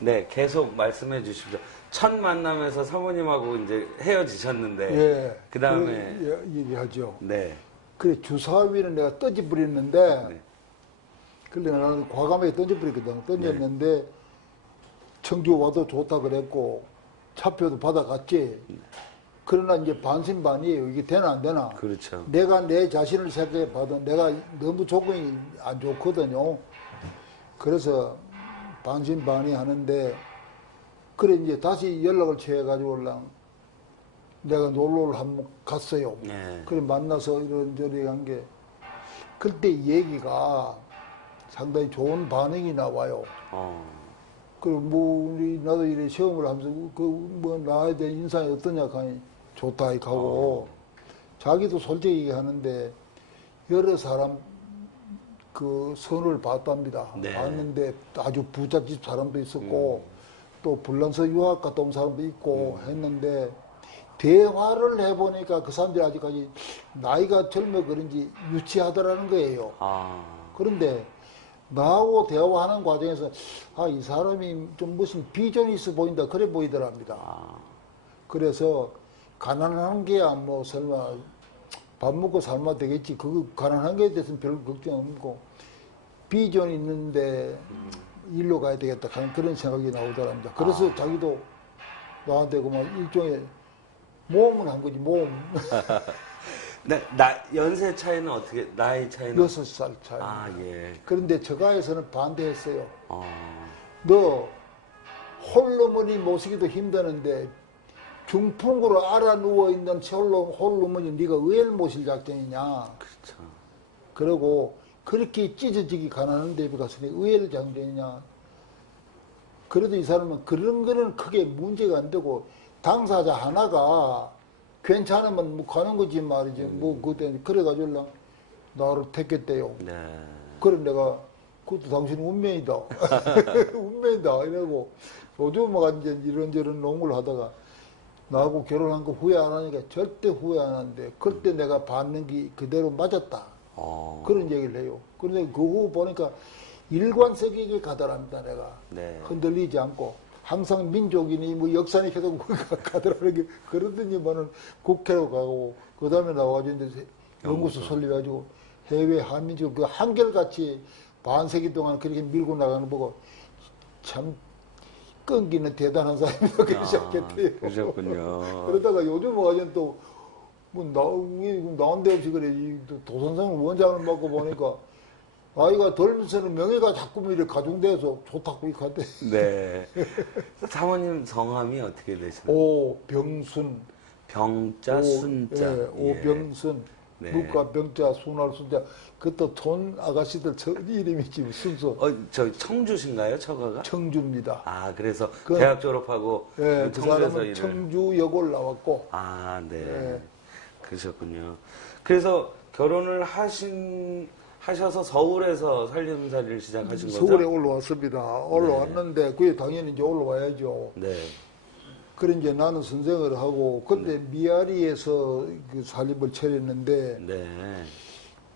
네, 계속 말씀해 주십시오. 첫 만남에서 사모님하고 이제 헤어지셨는데, 예. 그 다음에. 얘기하죠. 네. 그래, 주사위는 내가 던져버렸는데, 네. 그래, 나는 과감하게 던져버렸거든. 던졌는데, 청주 와도 좋다 그랬고, 차표도 받아갔지. 그러나 이제 반신반의예요. 이게 되나 안 되나. 그렇죠. 내가 내 자신을 생각해 봐도 내가 너무 조건이 안 좋거든요. 그래서 반신반의 하는데, 그래, 이제 다시 연락을 취해가지고 내가 놀러를 한번 갔어요. 네. 그래, 만나서 이런저런 한 게, 그때 얘기가 상당히 좋은 반응이 나와요. 그리고 나도 이래 시험을 하면서, 나에 대한 인상이 어떠냐 하니, 좋다, 이렇게 하고, 자기도 솔직히 얘기하는데, 여러 사람, 선을 봤답니다. 네. 봤는데, 아주 부잣집 사람도 있었고, 또 불란서 유학 갔다 온 사람도 있고 했는데, 대화를 해보니까 그 사람들이 아직까지 나이가 젊어 그런지 유치하더라는 거예요. 그런데, 나하고 대화하는 과정에서 이 사람이 좀 무슨 비전이 있어 보인다 그래 보이더랍니다. 그래서 가난한 게야 뭐 설마 밥 먹고 살면 되겠지. 그거 가난한 게에 대해서는 별 걱정 없고 비전이 있는데 일로 가야 되겠다 하는 그런 생각이 나오더랍니다. 그래서 자기도 나한테 그만 일종의 모험을 한 거지, 모험. 연세 차이는 어떻게, 나이 차이는? 6살 차이. 예. 그런데 저가에서는 반대했어요. 너 홀로머니 모시기도 힘드는데 중풍으로 알아 누워있는 홀로머니 네가 왜 모실 작정이냐. 그렇죠. 그러고 그렇게 찢어지기 가난한 데 가서 왜 작정이냐. 그래도 이 사람은 그런 거는 크게 문제가 안 되고 당사자 하나가 괜찮으면 뭐 가는 거지 말이지. 그때 그래가지고 나를 택했대요. 네. 그래 내가 그것도 당신 운명이다. 운명이다. 이러고 요즘 막 이제 이런저런 농구를 하다가 나하고 결혼한 거 후회 안 하니까 절대 후회 안 하는데 그때 내가 받는 게 그대로 맞았다. 그런 얘기를 해요. 그런데 그 후 보니까 일관성있게 가더랍니다. 내가. 네. 흔들리지 않고. 항상 민족이니 뭐 역사니 계속 가더라는 게 그러더니만은 국회로 가고 그 다음에 나와가지고 이제 연구소 설립해가지고 해외 한민족 그 한결같이 반세기 동안 그렇게 밀고 나가는 거 보고 참 끈기는 대단한 사람이다 그렇게 시작했대요. 그러셨군요. 그러다가 요즘 와가지고 또 뭐 나온 데 없이 그래 도선생 원장을 맡고 보니까 아이가 덜면서는 명예가 자꾸 이렇게 가중돼서 좋다고 이렇게 하대. 네. 사모님 성함이 어떻게 되시나요? 오병순. 병자, 순자. 예, 오병순. 네. 묵과 병자, 순할 순자. 그것도 돈 아가씨들 이름이 지금 순서. 저 청주신가요, 처가가? 청주입니다. 그래서 대학 졸업하고 그 청주에서 사람은 청주여고를 나왔고. 네. 예. 그러셨군요. 그래서 결혼을 하셔서 서울에서 살림살이를 시작하신 거죠? 서울에 올라왔습니다. 올라왔는데 그게 당연히 이제 올라와야죠. 네. 그래 이제 나는 선생을 하고 그때 미아리에서 그 살림을 차렸는데 네.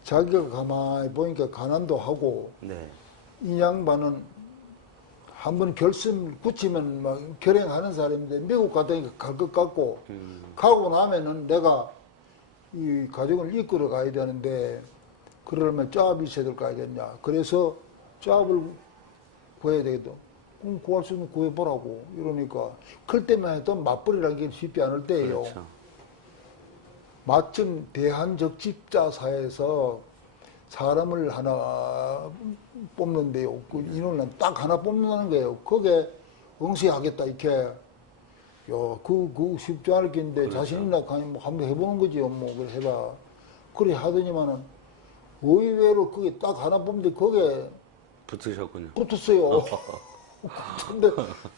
자기가 가만히 보니까 가난도 하고 네. 이 양반은 한번 결심 굳히면 막 결행하는 사람인데 미국 갔다니까 갈 것 같고 가고 나면은 내가 이 가정을 이끌어 가야 되는데 그러려면 짭이 있어야 될 거 아니겠냐. 그래서 짭을 구해야 되겠다. 그럼 구할 수 있으면 구해보라고. 이러니까 클 때만 해도 맞벌이라는 게 쉽지 않을 때예요. 그렇죠. 마침 대한적집자사에서 사람을 하나 뽑는데요. 그 인원은 딱 하나 뽑는다는 거예요. 그게 응시하겠다 이렇게. 그 쉽지 않을 텐데 그렇죠. 자신 있나 가니 뭐 한번 해보는 거지요. 뭐 그래 해봐. 그래 하더니만은 의외로 그게 딱 하나 뽑는데 거기에 붙으셨군요. 붙었어요. 근데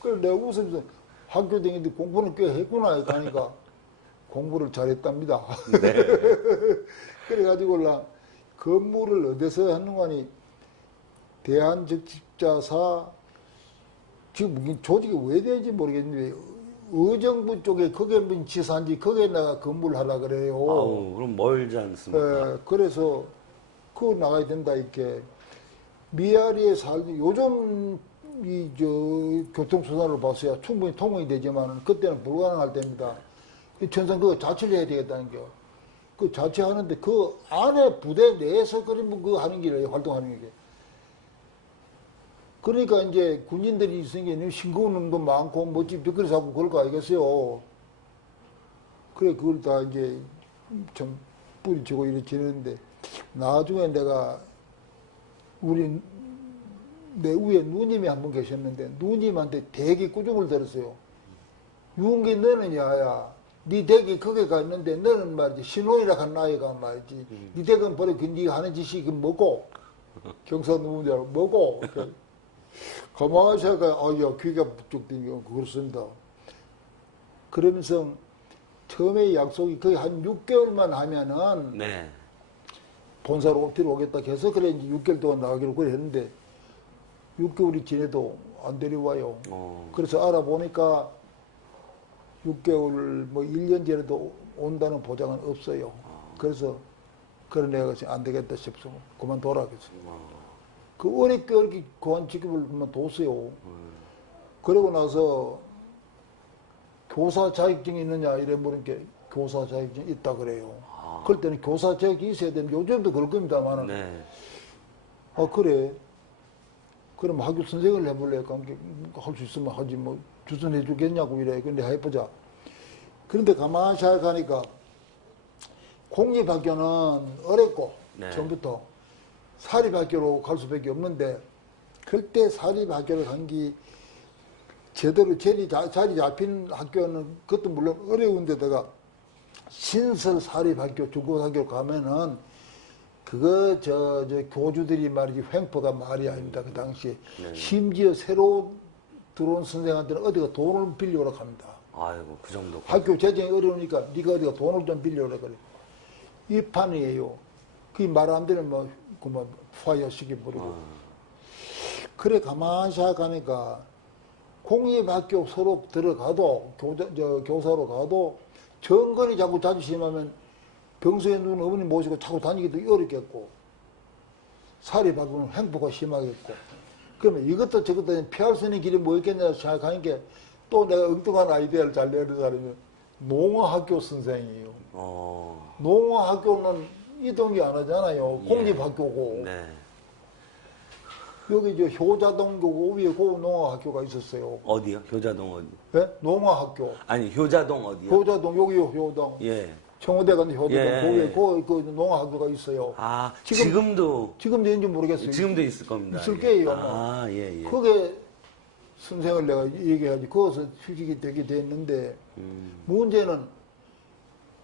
그래 내가 웃으면서 학교 다니는데 공부는 꽤 했구나 하니까 공부를 잘했답니다. 네. 그래가지고 나 건물을 어디서 했는가니 대한적집자사 지금 조직이 왜 되는지 모르겠는데 의정부 쪽에 그게 뭔 지사인지 거기에 내가 건물을 하라 그래요. 그럼 멀지 않습니까? 그래서 그거 나가야 된다 이렇게 미아리에 요즘 교통수단으로 봤어야 충분히 통행이 되지만 그때는 불가능할 때입니다. 천상 그거 자체를 해야 되겠다는 게. 그 자체하는데 그 안에 부대 내에서 그러면 그 하는 길이에요. 활동하는 게. 그러니까 이제 군인들이 있으니까 싱거운 놈도 많고 멋진 벽걸이 잡고 그럴 거 알겠어요. 그래 그걸 다 이제 좀 뿌리치고 이렇게 지내는데 나중에 내가 내 위에 누님이 한 분 계셨는데 누님한테 대기 꾸중을 들었어요. 윤기 너는 야야 네 댁이 거기 가 있는데 너는 말이지 신혼이라 한 나이가 말이지 네 댁은 버려 네 하는 짓이 그 뭐고 경상도 문제로 뭐고 가만히 생각해 아야 귀가 부쩍 뜨니까 그렇습니다. 그러면서 처음에 약속이 거의 한 6개월만 하면은 네. 본사로 들어오겠다 해서 그래 이제 6개월 동안 나가기로 그래 했는데 6개월이 지내도 안 데려와요. 그래서 알아보니까 6개월 뭐 1년 전에도 온다는 보장은 없어요. 그래서 그런 내가 안 되겠다 싶어서 그만둬라 그랬어. 그 어렵게 고한 직업을 그만뒀어요. 그러고 나서 교사 자격증이 있느냐 이래 물으니까 교사 자격증이 있다 그래요. 그럴 때는 교사 자격증이 있어야 되는데 요즘도 그럴 겁니다만은 네. 아 그래 그럼 학교 선생을 해볼래? 할 수 있으면 하지 뭐 주선해 주겠냐고 이래. 근데 해보자. 그런데 가만히 생각하니까 공립학교는 어렵고 네. 처음부터 사립학교로 갈 수밖에 없는데 그때 사립학교를 간 게 제대로 자리 잡힌 학교는 그것도 물론 어려운데다가 신설 사립학교 중고등학교 가면은 그거 저 교주들이 말이지 횡포가 말이 아닙니다. 그 당시에 네. 심지어 새로 들어온 선생한테는 어디가 돈을 빌려오라 합니다. 아이고 그 정도. 학교 재정이 어려우니까 네가 어디가 돈을 좀 빌려오라 그래. 이 판이에요. 그게 말 안 되는 뭐 파이어 시켜버리고. 그래 가만히 생각하니까 공립학교 서로 들어가도 교사로 가도 정권이 자꾸 자주심하면 평소에 누군 어머니 모시고 자꾸 다니기도 어렵겠고 사립학교는 행보가 심하겠고 그러면 이것도 저것도 피할 수 있는 길이 뭐였겠냐 생각하니까 또 내가 엉뚱한 아이디어를 잘 내는 사람이 농어학교 선생이에요. 농어학교는 이동이 안 하잖아요. 예. 공립학교고. 네. 여기 저 효자동교고 위에 고 농어학교가 있었어요. 어디요? 효자동 어디? 네? 농어학교. 아니 효자동 어디요? 효자동 여기요 효동. 예. 청와대 가는 효자동 예. 거기에 그 농어학교가 있어요. 아 지금도 있는지 모르겠어요. 지금도 있을 겁니다. 있을 예. 거예요. 아 예. 그게 선생을 내가 얘기해야지 거기서 휴직이 되게 됐는데 문제는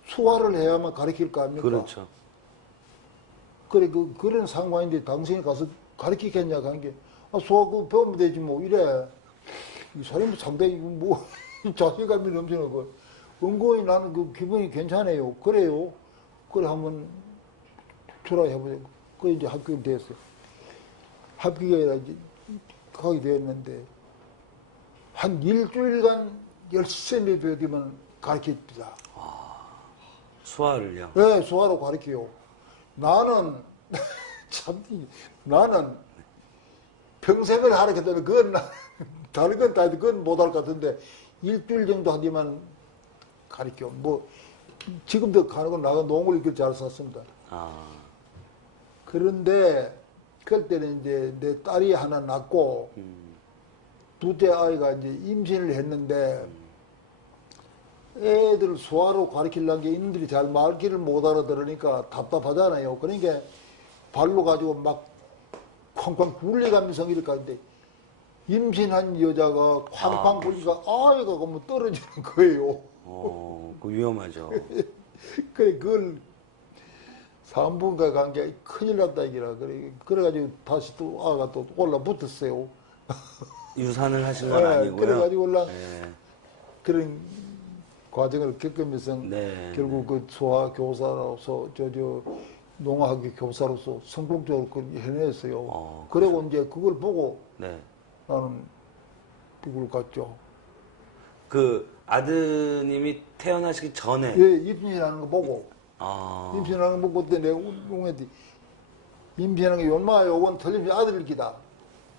수화를 해야만 가르칠 거 아닙니까? 그렇죠. 그래 그런 상황인데 당신이 가서 가르치겠냐고 한 게 수화 그거 배우면 되지 뭐 이래. 이 사람이 상당히 뭐 자신감이 넘치고 은근히 나는 그 기분이 괜찮아요. 그래요. 그래 한번 출하해보자. 그래 이제 합격이 됐어요. 합격이 아니라 이제 가게 되었는데 한 일주일간 열심히 배우면 가르칩니다. 수화를요? 네, 수화로 가르쳐요. 나는 나는 평생을 가르쳤다면 그건 다른 건 다 그건 못할 것 같은데 일주일 정도 하기만 가르쳐. 뭐 지금도 가는 건 나가 농을 이렇게 잘 샀습니다. 그런데 그때는 이제 내 딸이 하나 낳고 둘째 아이가 이제 임신을 했는데 애들 수화로 가르치려는 게 이놈들이 잘 말귀를 못 알아들으니까 답답하잖아요. 그러니까 발로 가지고 막 쾅쾅 굴려가면서 이렇게 하는데 임신한 여자가 쾅쾅 굴리니까 아이가 그러면 떨어지는 거예요. 그 위험하죠. 그래, 그걸 3분간 간 게 큰일 났다, 이기라. 그래가지고 다시 또 아가 또 올라붙었어요. 유산을 하신 건 아니고요. 그래가지고 네. 그런 과정을 겪으면서 네. 결국 그 소아 교사로서 농아학교 교사로서 성공적으로 해냈어요. 그리고 이제 그걸 보고 네. 나는 미국을 갔죠. 그 아드님이 태어나시기 전에. 예, 임신하는 거 보고. 아. 임신하는 거 보고 그때 내가 웅했지. 임신하는 게 얼마나 요건 틀림없이 아들일 기다.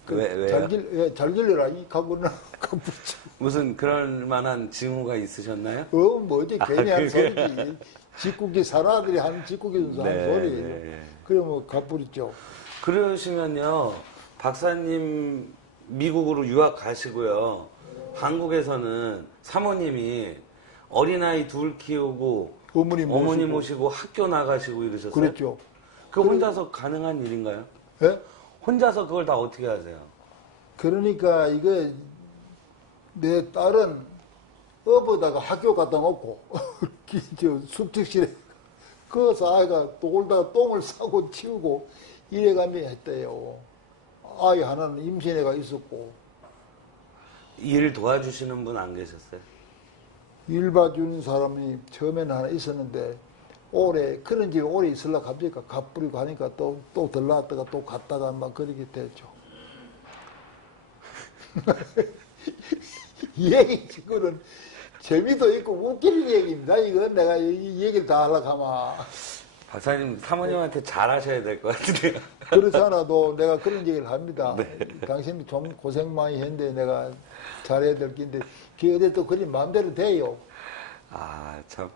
왜요? 잘 길러라니 가고는 가쁘죠. 무슨 그럴 만한 징후가 있으셨나요? 뭐지 괜히 한 소리지. 직국이 사람들이 하는 직국이 하는 소리. 네. 그래 뭐 가쁘죠. 그러시면요, 박사님 미국으로 유학 가시고요. 한국에서는 사모님이 어린아이 둘 키우고 어머니 모시고 학교 나가시고 이러셨어요? 그랬죠. 그 혼자서 가능한 일인가요? 예? 혼자서 그걸 다 어떻게 하세요? 그러니까 이게 내 딸은 업어다가 학교 갖다 놓고 저 숙직실에 거기서 아이가 돌다가 똥을 싸고 치우고 이래가며 했대요. 아이 하나는 임신해가 있었고. 일 도와주시는 분 안 계셨어요? 일 봐주는 사람이 처음에는 하나 있었는데 그런 집에 오래 있으려고 갑자기 값부리고 하니까 또 들라왔다가 또 갔다가 막 그렇게 됐죠. 이 얘기 지금은 재미도 있고 웃기는 얘기입니다. 이건 내가 이 얘기를 다 하려고 하면. 박사님 사모님한테 잘하셔야 될 것 같은데요. 그렇지 않아도 내가 그런 얘기를 합니다. 네. 당신이 좀 고생 많이 했는데 내가 잘해야 될 긴데 기회 또 그리 마음대로 돼요. 아, 참.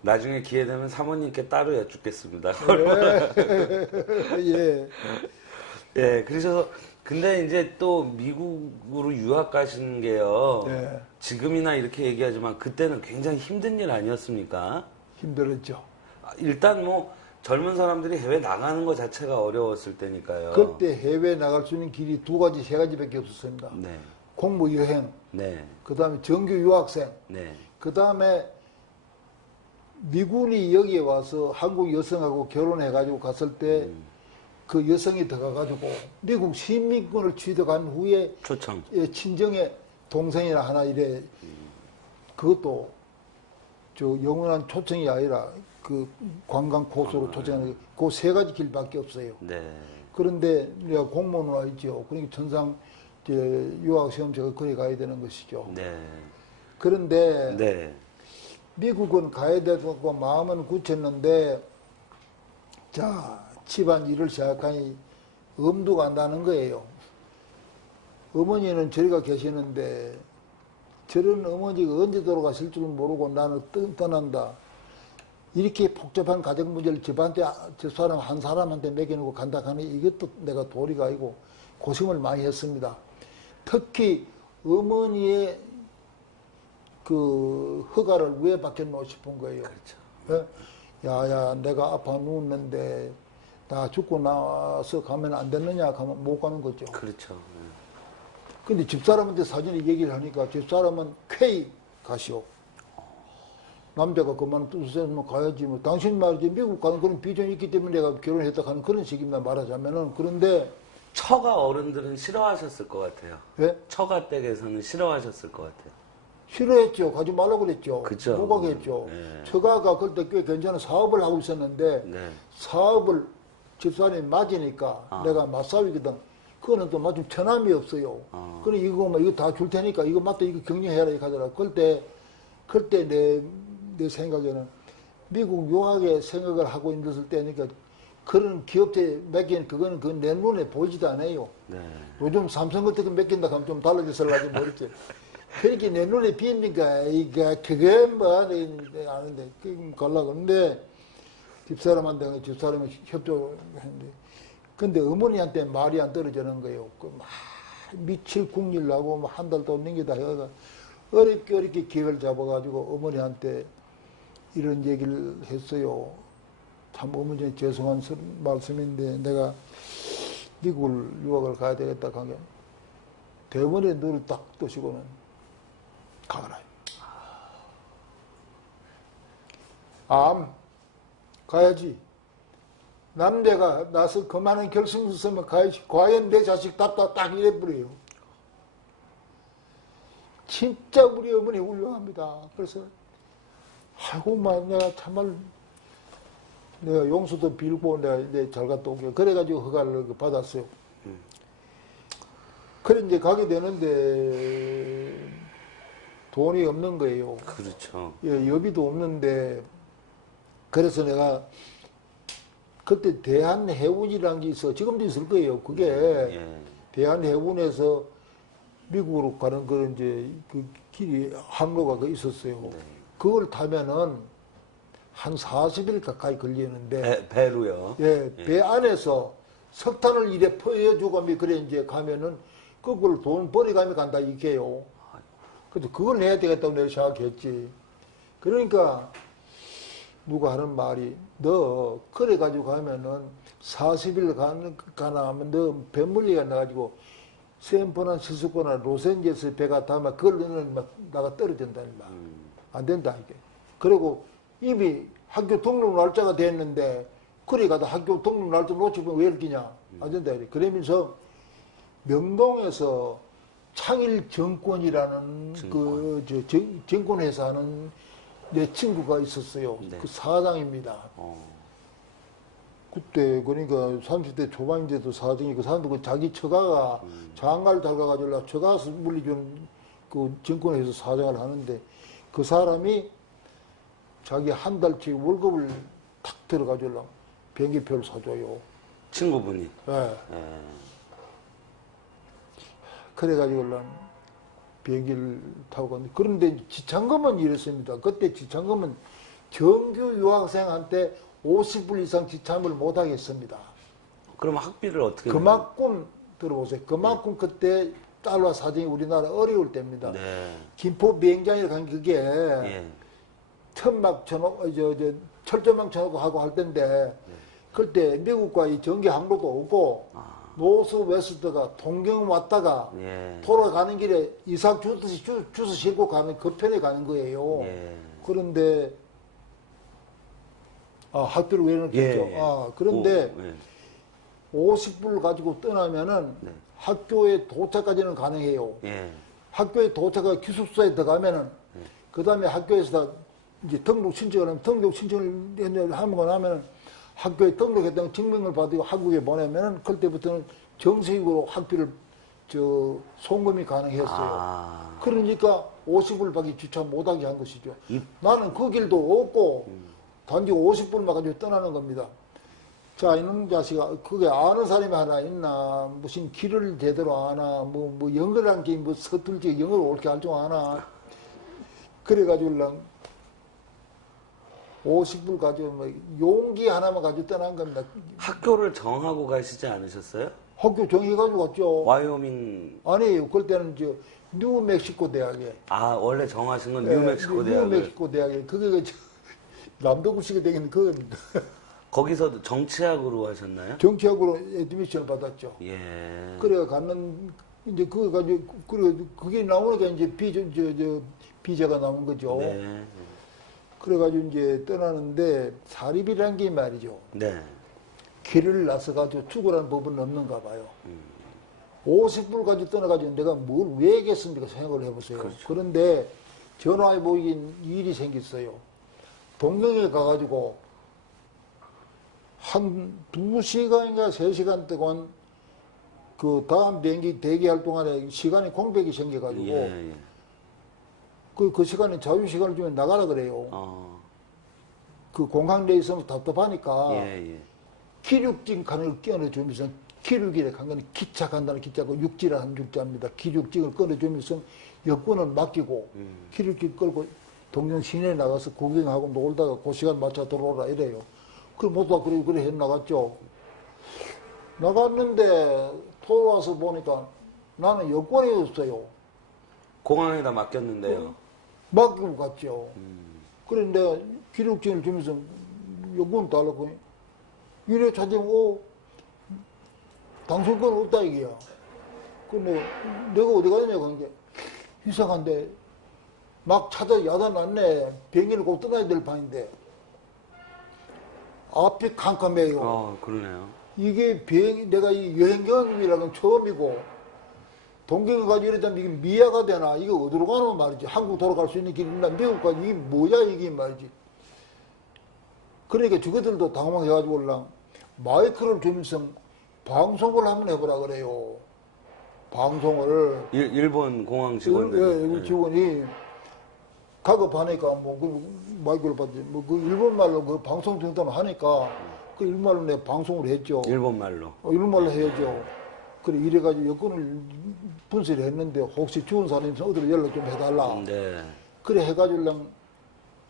나중에 기회 되면 사모님께 따로 여쭙겠습니다. 예. 예, 그래서 근데 이제 또 미국으로 유학 가신 게요. 예. 지금이나 이렇게 얘기하지만 그때는 굉장히 힘든 일 아니었습니까? 힘들었죠. 일단 뭐 젊은 사람들이 해외 나가는 것 자체가 어려웠을 때니까요. 그때 해외 나갈 수 있는 길이 세 가지밖에 없었습니다. 네, 공부 여행, 네, 그 다음에 정규 유학생, 네, 그 다음에 미군이 여기에 와서 한국 여성하고 결혼해가지고 갔을 때 그 여성이 들어가가지고 미국 시민권을 취득한 후에 초청. 친정의 동생이나 하나 이래 그것도 저 영원한 초청이 아니라 그 관광 코스로 초청하는 그 세 가지 길밖에 없어요. 네, 그런데 내가 공무원 와 있죠. 그러니까 천상 유학 시험 제가 거기 가야 되는 것이죠. 네, 그런데 네, 미국은 가야 되고 마음은 굳혔는데 자 집안 일을 시작하니 엄두가 안 나는 거예요. 어머니는 저리가 계시는데 저런 어머니가 언제 돌아가실 줄 모르고 나는 떠난다. 이렇게 복잡한 가정 문제를 저 사람 한 사람한테 맡겨놓고 간다 하니 이것도 내가 도리가 아니고 고심을 많이 했습니다. 특히 어머니의 그 허가를 왜 받겠노 싶은 거예요. 그렇죠. 예? 야야 내가 아파 누웠는데 나 죽고 나서 가면 안 됐느냐 하면 못 가는 거죠. 그렇죠. 근데 집사람한테 사전에 얘기를 하니까 집사람은 쾌히 가시오. 남자가 그만 뜻으면 가야지 뭐 당신 말이지 미국 가는 그런 비전이 있기 때문에 내가 결혼했다 하는 그런 식입니다. 말하자면은. 그런데 처가 어른들은 싫어하셨을 것 같아요. 예? 처가 댁에서는 싫어하셨을 것 같아요. 싫어했죠. 가지 말라고 그랬죠. 그죠. 못 가게 했죠. 네. 처가가 그때 꽤 괜찮은 사업을 하고 있었는데 네. 사업을 집사람이 맞으니까 내가 맞사위거든. 그거는 또 마침 처남이 없어요. 그래 이거 다 줄 테니까 이거 맞다 이거 격려해라 이렇게 하더라. 그때 내 생각에는 미국 유학에 생각을 하고 있을 때니까 그런 기업체 맡기는 그거는 내 눈에 보이지도 않아요. 네. 요즘 삼성 같은 거 맡긴다 하면 좀 달라졌을라지 모르겠지. 그렇게 내 눈에 비니까 이게 그게 뭐 아는데 갈라고 하는데 집사람한테 집사람이 협조했는데 근데 어머니한테 말이 안 떨어지는 거예요. 막 미칠 국리를 하고 한 달 돈 넘기다 해가 어렵게 기회를 잡아가지고 어머니한테 이런 얘기를 했어요. 참 어머니 죄송한 말씀인데 내가 미국을 유학을 가야 되겠다 하면 대본에 눈을 딱 뜨시고는 가거라. 가야지. 남자가 나서 그만한 결심 쓰면 가야지. 과연 내 자식 답다 딱 이래버려요. 진짜 우리 어머니 훌륭합니다. 그래서 아이고 내가 참말 내가 용서도 빌고 내가 이제 잘 갔다 오게 그래가지고 허가를 받았어요. 그래 이제 가게 되는데 돈이 없는 거예요. 그렇죠. 예, 여비도 없는데 그래서 내가 그때 대한해운이라는 게 있어. 지금도 있을 거예요. 그게 예. 대한해군에서 미국으로 가는 그런 이제 그 길이 항로가 그 있었어요. 네. 그걸 타면은 한 40일 가까이 걸리는데 배로요. 예, 배 안에서 석탄을 이래 퍼여주고 그래 이제 가면은 그걸 돈 벌이가며 간다 이게요. 그래서 그걸 해야 되겠다고 내가 생각했지. 그러니까 누가 하는 말이 너 그래 가지고 가면은 40일 가나 하면 너 뱃물리가 나가지고 샌프란 시스코나 로스앤젤레스 배가 닿으면 그걸로는 막 나가 떨어진다 이 말. 안 된다 이게. 그리고 이미 학교 등록 날짜가 됐는데 그래 가다 학교 등록 날짜 놓치면 왜 이러냐. 안 된다 이래. 그러면서 명동에서 창일 정권이라는 정권 회사 하는 내 친구가 있었어요. 네. 그 사장입니다. 그때 그러니까 30대 초반인데도 사장이 그 사람도 그 자기 처가가 장가를 달가가지고 처가서 물리주는 그 정권에서 사장을 하는데 그 사람이 자기 한 달치 월급을 탁 들어가지고 비행기표를 사줘요. 친구분이. 예. 예. 그래가지고 비행기를 타고 갔는데 그런데 지참금은 이랬습니다. 그때 지참금은 정규 유학생한테 50불 이상 지참을 못 하겠습니다. 그럼 학비를 어떻게? 그만큼 들어보세요. 그만큼 그때 달러 사정이 우리나라 어려울 때입니다. 네. 김포 비행장에 간 그게 예. 천막 쳐놓고 철조망 쳐놓고 하고 할 때인데 그때 미국과 이 전기 항로도 없고 노스 웨스트가 동경 왔다가 예. 돌아가는 길에 이삭 주듯이 주스 싣고 가는 그 편에 가는 거예요. 예. 그런데 학비를 왜 넣겠죠? 예, 예. 그런데 오, 예. 50불 가지고 떠나면은 네. 학교에 도착까지는 가능해요. 예. 학교에 도착하고 기숙사에 들어가면은 그 다음에 학교에서 이제 등록 신청을 하면 등록 신청을 하고 나면은 학교에 등록했다는 증명을 받고 한국에 보내면은 그때부터는 정식으로 학비를 송금이 가능했어요. 그러니까 50불밖에 주차 못하게 한 것이죠. 나는 그 길도 없고 단지 50불만 가지고 떠나는 겁니다. 자, 이놈 자식아, 그게 아는 사람이 하나 있나? 무슨 길을 제대로 아나? 뭐 영어라는 게 서툴지 영어를 옳게 할 줄 아나? 그래가지고 50불 가지고 용기 하나만 가지고 떠난 겁니다. 학교를 정하고 가시지 않으셨어요? 학교 정해가지고 갔죠. 와이오밍. 아니에요. 그때는 뉴멕시코 대학에. 원래 정하신 건 뉴멕시코 대학. 뉴멕시코 대학에. 그게 남도구식이 되긴 그겁니다. 거기서도 정치학으로 하셨나요? 정치학으로 애드미션을 받았죠. 예. 그래 이제 그거 가지고 그게 나오니까 이제 비자가 나온 거죠. 네. 그래가지고 이제 떠나는데 사립이라는 게 말이죠. 네. 길을 나서가지고 죽으라는 법은 없는가 봐요. 50불 가지고 떠나가지고 내가 뭘 왜 했겠습니까? 생각을 해보세요. 그렇죠. 그런데 전화해 보이긴 일이 생겼어요. 동경에 가가지고 한 2시간인가 3시간 동안 그 다음 비행기 대기할 동안에 시간이 공백이 생겨가지고 예, 예. 그 시간에 자유시간을 주면 나가라 그래요. 그 공항 내에 있으면 답답하니까 예, 예. 기륙진 칸을 끼워주면서 기륙이래 간 거는 기차 간다는 기차고 육지라 한 육자입니다. 기륙진을 끊어주면서 여권을 맡기고 기륙진 끌고 동경 시내에 나가서 구경하고 놀다가 그 시간 맞춰 들어오라 이래요. 그럼 모두 다 그래 해 나갔죠. 나갔는데 돌아와서 보니까 나는 여권이 없어요. 공항에다 맡겼는데요. 맡기고 갔죠. 그런데 기록증을 주면서 여권 달라고 이래 찾으면 당선권 없다 이게야. 근데 내가 어디 가냐고 하는 게 이상한데 막 찾아 야단 났네. 비행기를 꼭 떠나야 될 판인데 앞이 캄캄해요. 그러네요. 이게 내가 이 여행 경험이라는 건 처음이고 동경에 가지고 이랬다면 이게 미아가 되나? 이게 어디로 가는 말이지? 한국 돌아갈 수 있는 길이나 미국 가지 이게 뭐야 이게 말이지? 그러니까 저것들도 당황해가지고 마이크를 주면서 방송을 한번 해보라 그래요. 방송을. 일본 공항 직원들. 예, 직원이 가급하니까 마이크를 받지. 그 일본말로 그 방송 등등 하니까 그 일본말로 내 방송을 했죠. 일본말로. 일본말로 해야죠. 그래, 이래가지고 여권을 분실을 했는데, 혹시 죽은 사람이 있으면 어디로 연락 좀 해달라. 네. 그래, 해가지고 랑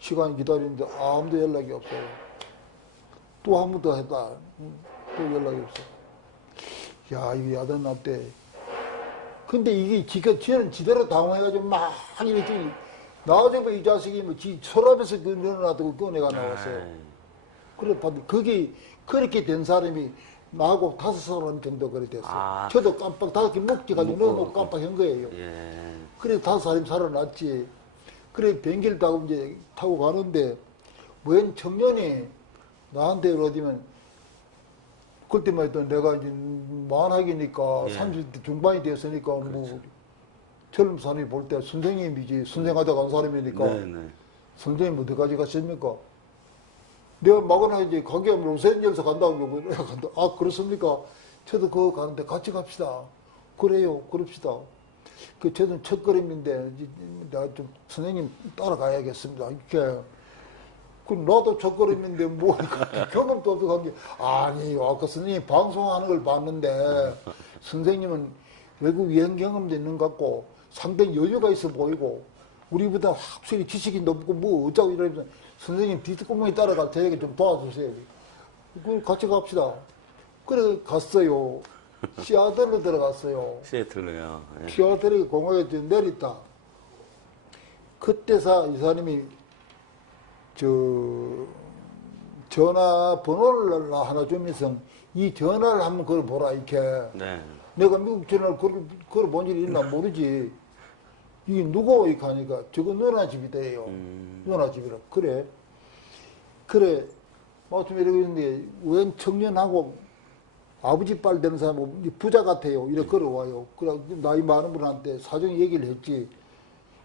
시간 기다리는데 아무도 연락이 없어요. 또 한 번 더 했다. 또 연락이 없어. 야, 이게 야단났대. 근데 이게 지는 지대로 당황해가지고 막 이랬더니, 나중에 이 자식이 뭐 서랍에서 그 넣어놔두고 꺼내가 나왔어요. 아이. 그래, 봤는데 그게 그렇게 된 사람이 나하고 5사람 정도 그래 됐어요. 아. 저도 깜빡 5개 먹지가지고 넣어놓고 깜빡한 거예요. 예. 그래 5사람이 살아났지. 그래 비행기를 타고 이제 타고 가는데 웬 청년이 나한테 그러더면 그때만 해도 내가 이제 만학이니까 예. 30대 중반이 됐으니까 뭐 젊은 사람이 볼 때 선생님이지 선생하다 간 사람이니까 네네. 선생님 어디까지 가십니까? 내가 막으나 이제 가게 하면 로스앤젤레스 간다고 그러고 내가 간다. 아 그렇습니까? 저도 그거 가는데 같이 갑시다. 그래요. 그럽시다. 그 저는 첫걸음인데 이제 내가 좀 선생님 따라가야겠습니다. 이렇게 그 나도 첫걸음인데 뭐 경험도 없어 간 게 아니 아까 선생님 방송하는 걸 봤는데 선생님은 외국 여행 경험도 있는 것 같고 상당히 여유가 있어 보이고 우리보다 확실히 지식이 높고 뭐 어쩌고 이러면서 선생님 뒷구멍에 따라갈 테니까 좀 도와주세요. 그 같이 갑시다. 그래 갔어요. 시애틀로 들어갔어요. 시애틀로요. 예. 시애틀에 공항에 좀 내렸다. 그때서 이 사람이 전화 번호를 하나 주면서 이 전화를 한번 걸어보라 이렇게. 네. 내가 미국 전화를 걸어본 일이 있나 모르지. 이게 누구 이렇게 하니까 저거 누나 집이대요. 누나 집이라. 그래. 마침 이러고 있는데 웬 청년하고 아버지 빨 되는 사람 부자 같아요. 이렇게 걸어와요. 그래 나이 많은 분한테 사정 얘기를 했지.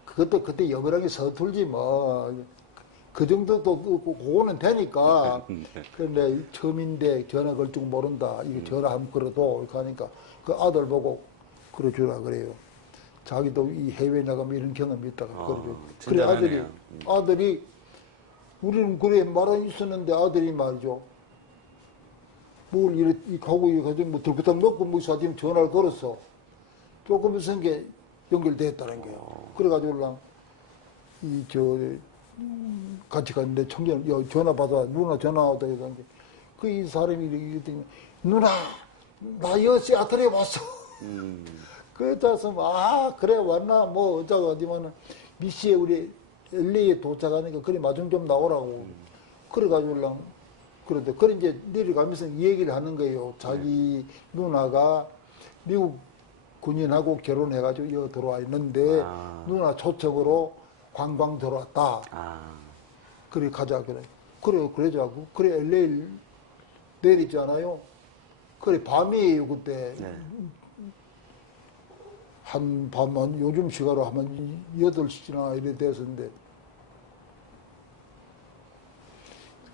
그것도 그때 여배랑이 서툴지 뭐. 그 정도도 그거는 되니까. 그런데 처음인데 전화 걸 줄 모른다. 이거 전화 한번 걸어도 이렇게 하니까 그 아들 보고 걸어주라 그래요. 자기도 이 해외 나가면 이런 경험이 있다가 걸어줘. 그래 아들이 우리는 그래 말은 있었는데 아들이 말이죠. 뭘 이렇게 가고 이렇게 뭐 들그닥 먹고 뭐 사진 전화를 걸었어. 조금 있은 게 연결됐다는 거예요. 그래가지고 같이 갔는데 청년 전화 받아 누나 전화 왔다 이러는데 그 이 사람이 이랬더니 누나 나 여기 시애틀에 왔어. 그래서 아 그래 왔나 뭐 어쩌고 하지만은 미시에 우리 LA에 도착하니까 그래 마중 좀 나오라고. 그래가지고 그런데 그래 이제 내려가면서 이 얘기를 하는 거예요. 자기 누나가 미국 군인하고 결혼해가지고 여기 들어와 있는데 누나 초청으로 관광 들어왔다. 그래 가자 그래. 그래자고. 그래 LA 내리잖아요. 그래 밤이에요 그때. 네. 한 요즘 시간으로 하면 8시나 이래 됐었는데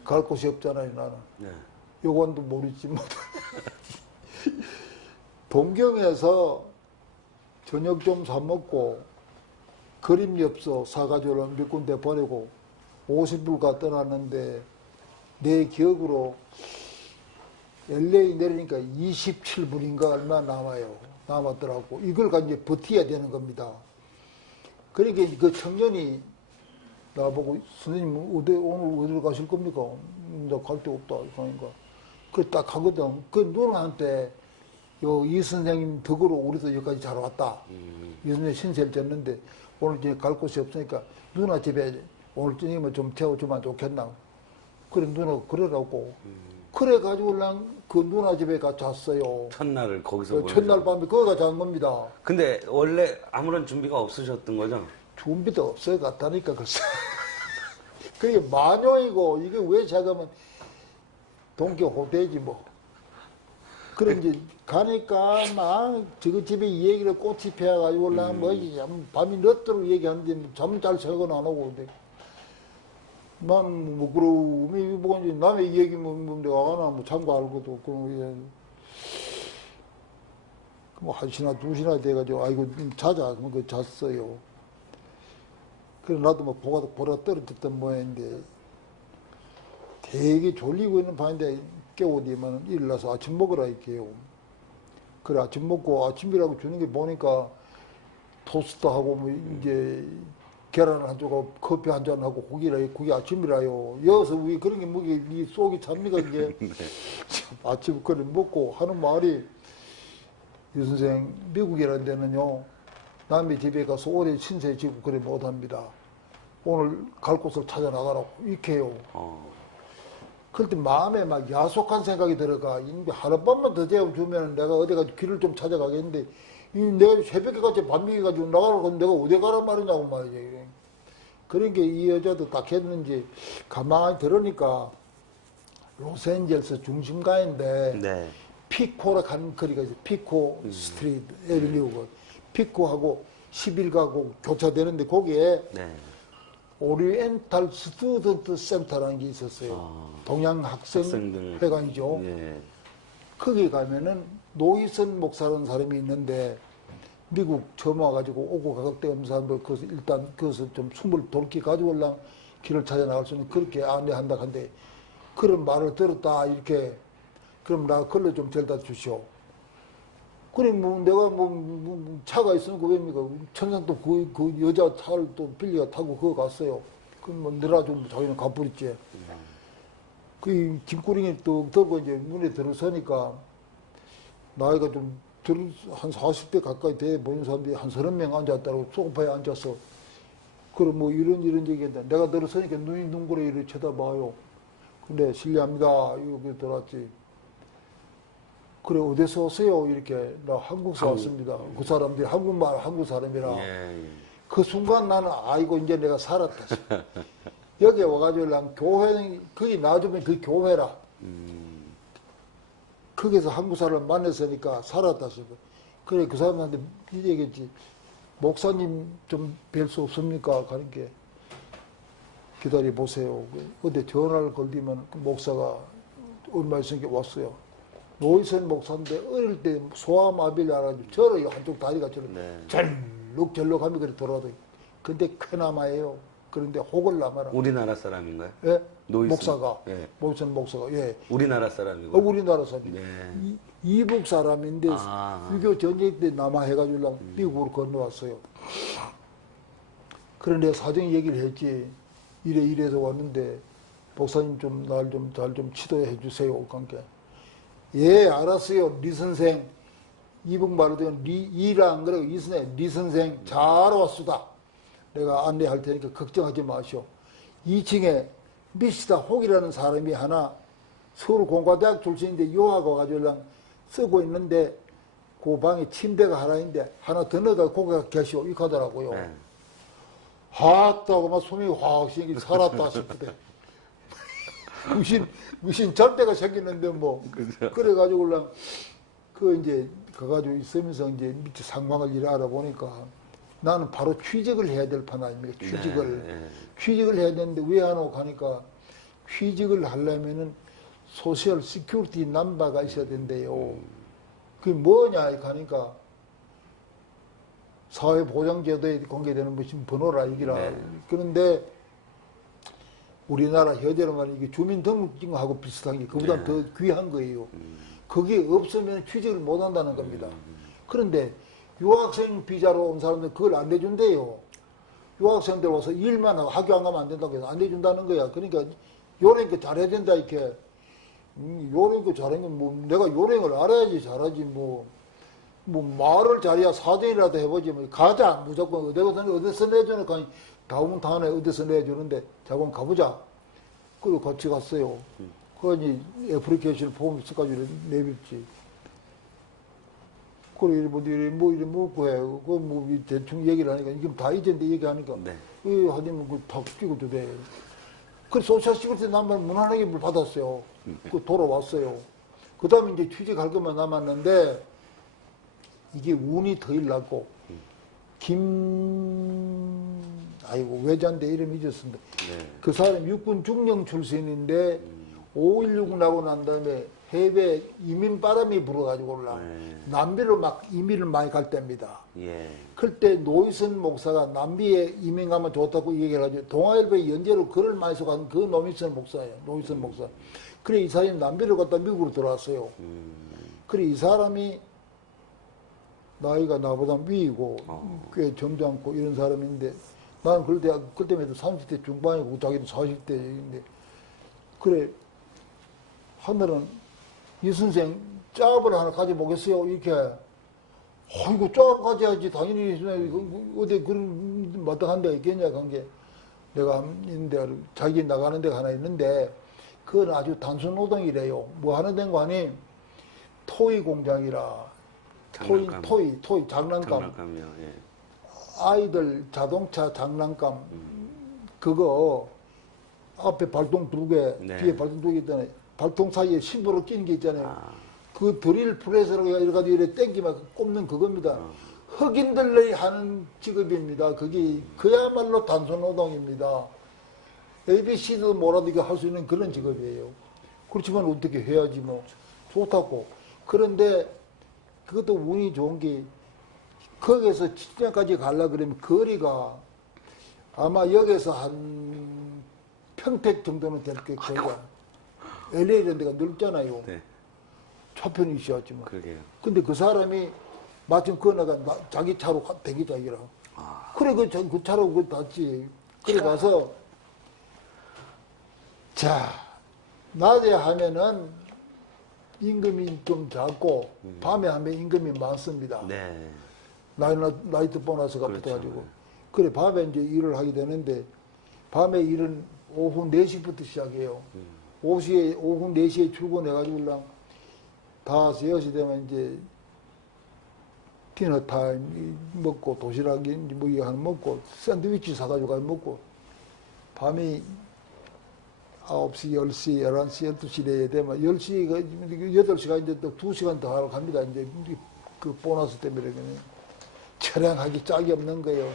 갈 곳이 없잖아요 나는. 네. 요건도 모르지만 동경에서 저녁 좀 사 먹고 그림엽서 사가지고 몇 군데 보내고 50불가 떠났는데 내 기억으로 LA 내리니까 27불인가 얼마 남았더라고. 이걸 가지고 이제 버텨야 되는 겁니다. 그러니까 그 청년이 나보고 선생님 오늘 어디로 가실 겁니까? 나 갈 데 없다. 그러니까 그 딱 하거든. 그 누나한테 이 선생님 덕으로 우리도 여기까지 잘 왔다. 이 선생님 신세를 졌는데 오늘 이제 갈 곳이 없으니까 누나 집에 오늘 저녁에 좀 태워주면 좋겠나. 그래 누나 그러라고. 그래가지고 난 그 누나 집에 가 잤어요. 첫날을 거기서 첫날 밤에 거기 잔 겁니다. 근데 원래 아무런 준비가 없으셨던 거죠? 준비도 없어요. 갔다니까 글쎄. 그게 마녀이고 이게 왜 자가면 동교 호대지 뭐. 그래 이제 가니까 막 저거 집에 이 얘기를 꽃이 피어가지고 뭐 밤이 늦도록 얘기하는데 잠 잘 새건 안 오고 근데 난 뭐 그러면 뭐 이제 남의 얘기 뭐 내가 하나 뭐 참고 알고도 없고 뭐 1시나 2시나 돼가지고 아이고 자자 그 잤어요. 그래 나도 뭐 보라 떨어졌던 모양인데 되게 졸리고 있는 밤인데 깨우더니만 일어나서 아침 먹으라 이렇게요. 그래, 아침 먹고 아침이라고 주는 게 보니까 토스트하고 뭐 이제 계란 한 조각, 커피 한 잔 하고 고기라요. 그게 아침이라요. 여기서 왜 그런 게 뭐게 이 속이 찹니까 이게. 네. 아침 그래 먹고 하는 말이 유 선생 미국이라는 데는요 남의 집에 가서 오래 신세 지고 그래 못합니다. 오늘 갈 곳을 찾아 나가라고 이렇게 해요. 그럴 때 마음에 막 야속한 생각이 들어가. 하룻밤만 더 재워주면 내가 어디 가서 길을 좀 찾아가겠는데 내가 새벽에 같이 밤늦게 가지고 나가라고 내가 어디 가란 말이냐고 말이지. 그런 게 이 여자도 딱 했는지 가만히 들으니까 로스앤젤레스 중심가인데 네. 피코라 가는 거리가 있어요. 피코 스트리트 에비뉴고 피코하고 11가고 교차되는데 거기에 네. 오리엔탈 스튜던트 센터라는 게 있었어요. 동양 학생들. 학생회관이죠. 예. 거기 가면은 노이선 목사라는 사람이 있는데 미국 처음 와가지고 오고 가격대 없는 사람들 그래서 일단 그것을 좀 숨을 돌기 가지고 올랑 길을 찾아 나갈 수 있는 그렇게 안내한다 한데 그런 말을 들었다 이렇게 그럼 나 걸로 좀 데려다 주시오. 그래 뭐 내가 뭐 차가 있으니까 왜입니까? 천상도 그 여자 차를 또 빌려 타고 그거 갔어요. 그럼 뭐 늘어주면 자기는 가버렸지. 그 짐꾸링이 또 들고 이제 문에 들어서니까 나이가 좀 한 40대 가까이 돼 보이는 사람들이 한 30명 앉았다고 소파에 앉아서 그럼 뭐 이런 얘기했는데 내가 들어서니까 눈이 눈구래 이렇게 쳐다봐요. 근데 실례합니다. 여기 들어왔지. 그래 어디서 오세요? 이렇게 나 한국에서 왔습니다. 그 사람들이 한국말 한국 사람이라 예. 그 순간 나는 아이고 이제 내가 살았다 싶어. 여기 와가지고 난 교회 거기 놔주면 그 교회라. 거기서 한국 사람 만났으니까 살았다 싶어. 그래 그 사람한테 얘기했지. 목사님 좀 뵐 수 없습니까? 가는 게 기다려 보세요. 근데 전화를 걸리면 그 목사가 얼마 있으니까 왔어요. 노이선 목사인데 어릴 때 소아마비를 알아가지고 저러 한쪽 다리가 저러 네. 절룩절룩하면 그래 돌아도 근데 쾌남아예요. 그런데 혹을 남아라. 우리나라 사람인가요? 예? 노이슨. 목사가 예. 노이선 목사가 예. 우리나라 사람이고. 우리나라 사람. 네. 이북 사람인데 아. 6.25 전쟁 때 남아해가지고 미국으로 건너왔어요. 그런데 사정 얘기를 했지. 이래서 왔는데 목사님 좀 날 좀 잘 좀 치도해 주세요. 관계. 예, 알았어요. 리 선생. 이북 말로 되면 이라 안 그래요. 이 선생, 리 선생 잘 왔수다. 내가 안내할 테니까 걱정하지 마시오. 2층에 미시다 혹이라는 사람이 하나 서울 공과대학 출신인데 유학 와가지고 쓰고 있는데 그 방에 침대가 하나 있는데 하나 더 넣어가 거기가 계시오. 이렇게 하더라고요. 네. 하다고 막 숨이 확 쉬기 살았다 싶대. 무신 절대가 생기는데 뭐. 그죠. 그래가지고 그 이제 가가지고 있으면서 이제 밑에 상황을 일 알아보니까 나는 바로 취직을 해야 될 판 아닙니까? 취직을. 네. 취직을 해야 되는데 왜 안 하고 가니까 취직을 하려면은 소셜 시큐리티 넘버가 있어야 된대요. 그게 뭐냐 가니까 사회보장제도에 공개되는 무슨 번호라 얘기라. 네. 그런데 우리나라 현재로 말하면 이게 주민등록증하고 비슷한 게 그보다 네. 더 귀한 거예요. 그게 없으면 취직을 못 한다는 겁니다. 그런데 유학생 비자로 온 사람들 그걸 안 내준대요. 유학생들 와서 일만 하고 학교 안 가면 안 된다고 해서 안 내준다는 거야. 그러니까 요령껏 잘해야 된다 이렇게. 요령껏 잘하는 건 뭐 내가 요령을 알아야지 잘하지 뭐 말을 잘해야 사정이라도 해보지 뭐 가자 무조건 어디서 내주니까 다음은 다음에 어디서 내주는데 자꾸 가보자. 그리고 같이 갔어요. 그러니 애플리케이션 폼 있어가지고 내밀지. 그래 뭐 이래 먹고 해. 그뭐 대충 얘기를 하니까 이게 다 이젠데 얘기하니까 네. 이 하면 그다 끼고도 돼. 그래 소셜 시큐리티 남발 무난하게 물 받았어요. 그 돌아왔어요. 그 다음에 이제 취직할 것만 남았는데 이게 운이 더 일났고 아이고 외자인데 이름 잊었습니다. 네. 그 사람 육군 중령 출신인데 5.16 나고 난 다음에 해외 이민 바람이 불어가지고 남미로 막 이민을 많이 갈 때입니다. 예. 그때 노이선 목사가 남미에 이민 가면 좋다고 얘기를 하죠. 동아일보에 연재로 글을 많이 써간 그 노이선 목사예요. 노이선 목사. 그래 이 사람이 남미를 갔다 미국으로 들어왔어요. 그래 이 사람이 나이가 나보다 위이고 꽤 점잖고 이런 사람인데 나는 그때만 해도 30대 중반이고 자기는 40대인데 그래 하늘은 이 선생 짭을 하나 가져보겠어요 이렇게 이거 짭 가져야지 당연히 어디 그런 마땅한 데가 있겠냐 한 게 내가 있는데 자기 나가는 데가 하나 있는데 그건 아주 단순 노동이래요. 뭐 하는 데가 아니 토이 공장이라 토이 장난감 장난감이요. 예. 아이들 자동차 장난감 그거 앞에 발동 2개 네. 뒤에 발동 2개 있잖아요. 발동 사이에 심부로 끼는 게 있잖아요. 그 드릴 프레스라고 여러 가지 이렇게 땡기면 꼽는 그겁니다. 흑인들이 하는 직업입니다. 그게 그야말로 단순 노동입니다. ABC도 뭐라도 이거 할 수 있는 그런 직업이에요. 그렇지만 어떻게 해야지 뭐 좋다고. 그런데 그것도 운이 좋은 게 거기에서 직장까지 가려고 그러면 거리가 아마 여기서 한 평택 정도는 될 거예요. LA 이런 데가 넓잖아요. 네. 차편이 있어야지만. 그러게요. 근데 그 사람이 마침 그나가 자기 차로 대기자기라. 그래 그 차로 그 탔지. 그래 가서 자 낮에 하면은 임금이 좀 작고 밤에 하면 임금이 많습니다. 네. 나이트 보너스가 그렇죠. 붙어가지고 그래 밤에 이제 일을 하게 되는데 밤에 일은 오후 4시부터 시작해요. 오후 4시에 출근해가지고 다 6시 되면 이제 디너타임 먹고 도시락이 뭐 이거 하나 먹고 샌드위치 사가지고 가서 먹고 밤이 9시, 10시, 11시, 12시에 되면 10시가 8시가 이제 또 2시간 더 하러 갑니다. 이제 그 보너스 때문에 처량하기 짝이 없는 거예요.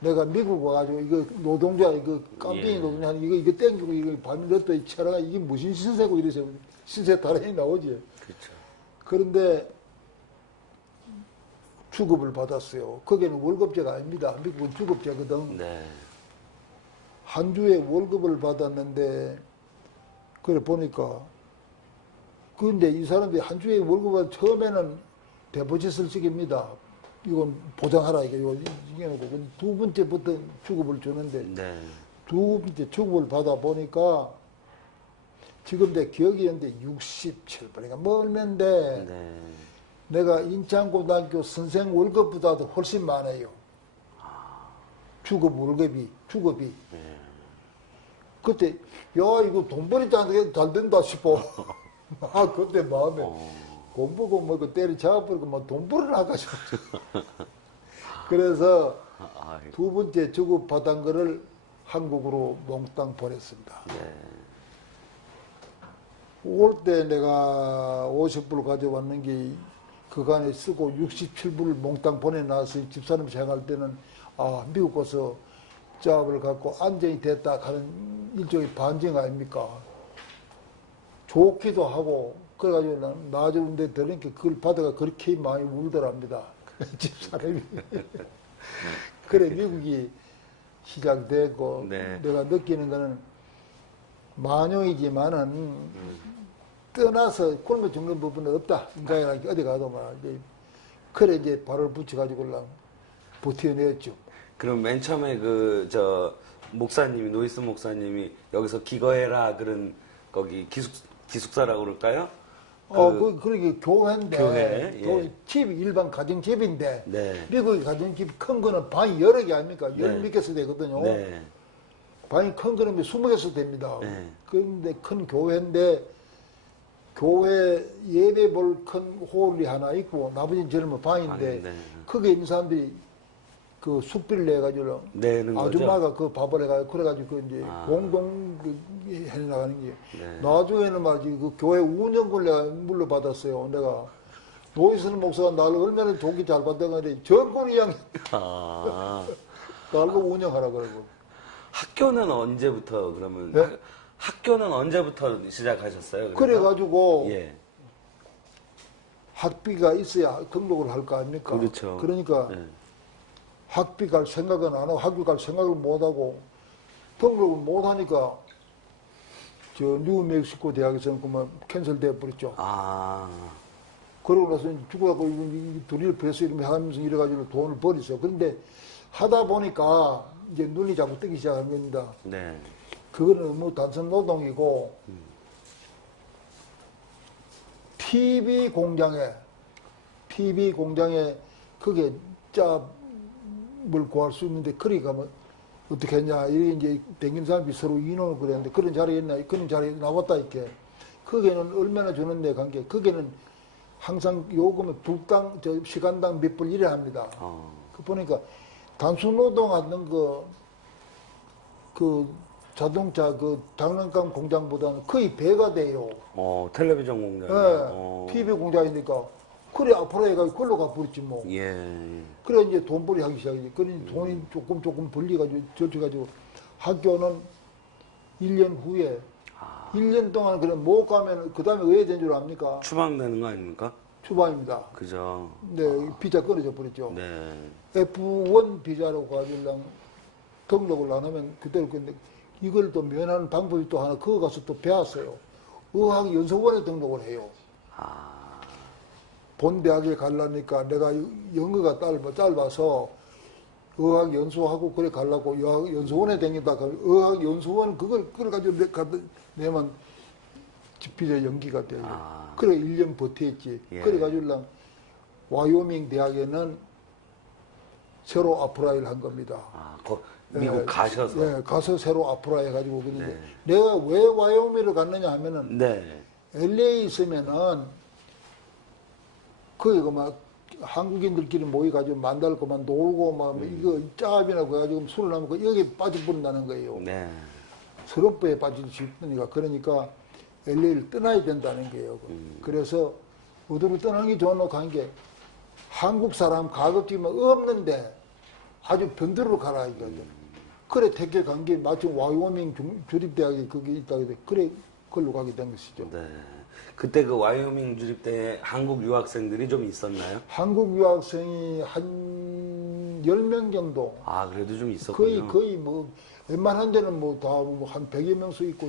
내가 미국 와가지고 이거 노동자 이거 깜빡이 노동자 이거 땡기고 이거 밤에 넣었더니 처량하 이게 무슨 신세고 이래서 신세 타령이 나오지. 그렇죠. 그런데 주급을 받았어요. 거기는 월급제가 아닙니다. 미국은 주급제거든. 네. 한 주에 월급을 받았는데 그래 보니까 근데 이 사람들이 한 주에 월급을 처음에는 데포짓을 시킵니다. 이건 보장하라 이게 놓고 두 번째부터 주급을 주는데 네. 두 번째 주급을 받아 보니까 지금 내 기억이 있는데 67불이가 멀는데 네. 내가 인천고등학교 선생 월급보다도 훨씬 많아요. 주급이. 네. 그때, 야, 이거 돈 버리지 않게 잘 된다 싶어. 그때 마음에. 공부고 뭐, 때리 잡아버리고, 뭐, 돈 벌어나가 싶어. 그래서 두 번째 주급 받은 거를 한국으로 몽땅 보냈습니다. 네. 올 때 내가 50불 가져왔는 게 그간에 쓰고 67불을 몽땅 보내놨어요. 집사람 생활 때는 미국 가서 잡을 갖고 안정이 됐다 하는 일종의 반증 아닙니까? 좋기도 하고 그래가지고 나중에 들으니까 그걸 받아가 그렇게 많이 울더랍니다. 집사람이. 그래 미국이 시작되고 네. 내가 느끼는 거는 만용이지만은 떠나서 굶어 죽는 부분은 없다. 인간이라는 게 어디 가도 말이지. 그래 이제 발을 붙여가지고 버텨냈죠. 그럼 맨 처음에 목사님이, 노이스 목사님이 여기서 기거해라 그런 거기 기숙사라고 그럴까요? 그러게 교회인데. 교회, 예. 집, 일반 가정집인데. 네. 미국의 가정집 큰 거는 방이 여러 개 아닙니까? 열 몇 개서 되거든요. 네. 방이 큰 거는 20개서 됩니다. 네. 그런데 큰 교회인데, 교회 예배 볼 큰 홀이 하나 있고, 나머지는 젊은 방인데, 네. 거기에 있는 사람들이 그 숙비를 내가지고, 내는 거죠? 아줌마가 그 밥을 해가지고, 그래가지고 그 이제 공동 해나가는 게. 네. 나중에는 말이지, 그 교회 운영을 내가 물려받았어요. 내가. 노이스는 목사가 나를 얼마나 좋게 잘 받다가 전권 이양 나를 운영하라 그러고. 학교는 언제부터 그러면? 네? 학교는 언제부터 시작하셨어요? 그래서? 그래가지고, 예. 학비가 있어야 등록을 할 거 아닙니까? 그렇죠. 그러니까 네. 학비 갈 생각은 안 하고 학교 갈 생각을 못 하고 등록을 못 하니까 저 뉴멕시코 대학에서는 그만 캔슬돼 버렸죠. 그러고 나서 죽어갖고 둘이를 배서 이렇게 하면서 이래가지고 돈을 버렸어요. 그런데 하다 보니까 이제 눈이 자꾸 뜨기 시작한 겁니다. 네. 그거는 너무 단순 노동이고, TV 공장에 그게 짭을 구할 수 있는데, 그리 가면 어떻게 했냐. 이게 이제 댕긴 사람이 서로 인원을 그랬는데, 그런 자리에 있나, 그런 자리에 나왔다, 이렇게. 거기에는 얼마나 주는데 관계, 거기에는 항상 요금을 불당, 시간당 몇 불 이래 합니다. 그 보니까 단순 노동하는 그 자동차 장난감 공장보다는 거의 배가 돼요. 텔레비전 공장. 예, TV 공장이니까. 그래, 앞으로 해가지고 그걸로 가버렸지 뭐. 예. 그래, 이제 돈벌이 하기 시작이지. 그래, 돈이 조금 벌리가지고, 저쪽가지고 학교는 1년 후에, 1년 동안 그래 못 가면, 그 다음에 왜 된 줄 압니까? 추방되는 거 아닙니까? 추방입니다. 그죠. 네, 비자 끊어져 버렸죠. 네. F1 비자로 가지고 등록을 안 하면 그대로 근데 이걸 또 면하는 방법이 또 하나 그거 가서 또 배웠어요. 의학연수원에 등록을 해요. 본 대학에 가려니까 내가 영어가 짧아서 의학연수하고 그래 가려고 의학연수원에 다니다 의학연수원 그걸 가지고 내면 비자 연기가 돼요. 그래 1년 버텼지. 예. 그래 가지고 와이오밍 대학에는 새로 어플라이를 한 겁니다. 미국 가셔서. 예, 가서 새로 어플라이 해가지고 그런데 네. 내가 왜 와이오밍을 갔느냐 하면은 네. LA 있으면은 거기가 막 한국인들끼리 모여가지고 만날 거만 놀고 막 이거 짭이나 그래가지고 술을 나면 여기 빠져버린다는 거예요. 네. 서럽에 빠지기 쉽으니까 그러니까 LA를 떠나야 된다는 거예요. 그래서 어디로 떠나는 게 좋노 간 게 한국 사람 가급적이면 없는데 아주 변두리로 가라 이거죠. 그래 택해 간 게 마침 와이오밍 주립대학이 거기 있다고 해서 그래 그걸로 가게 된 것이죠. 네. 그때 그 와이오밍 주립대에 한국 유학생들이 좀 있었나요? 한국 유학생이 한 10명 정도. 그래도 좀 있었군요. 거의 뭐 웬만한 데는 뭐 다 한 100여 명수 있고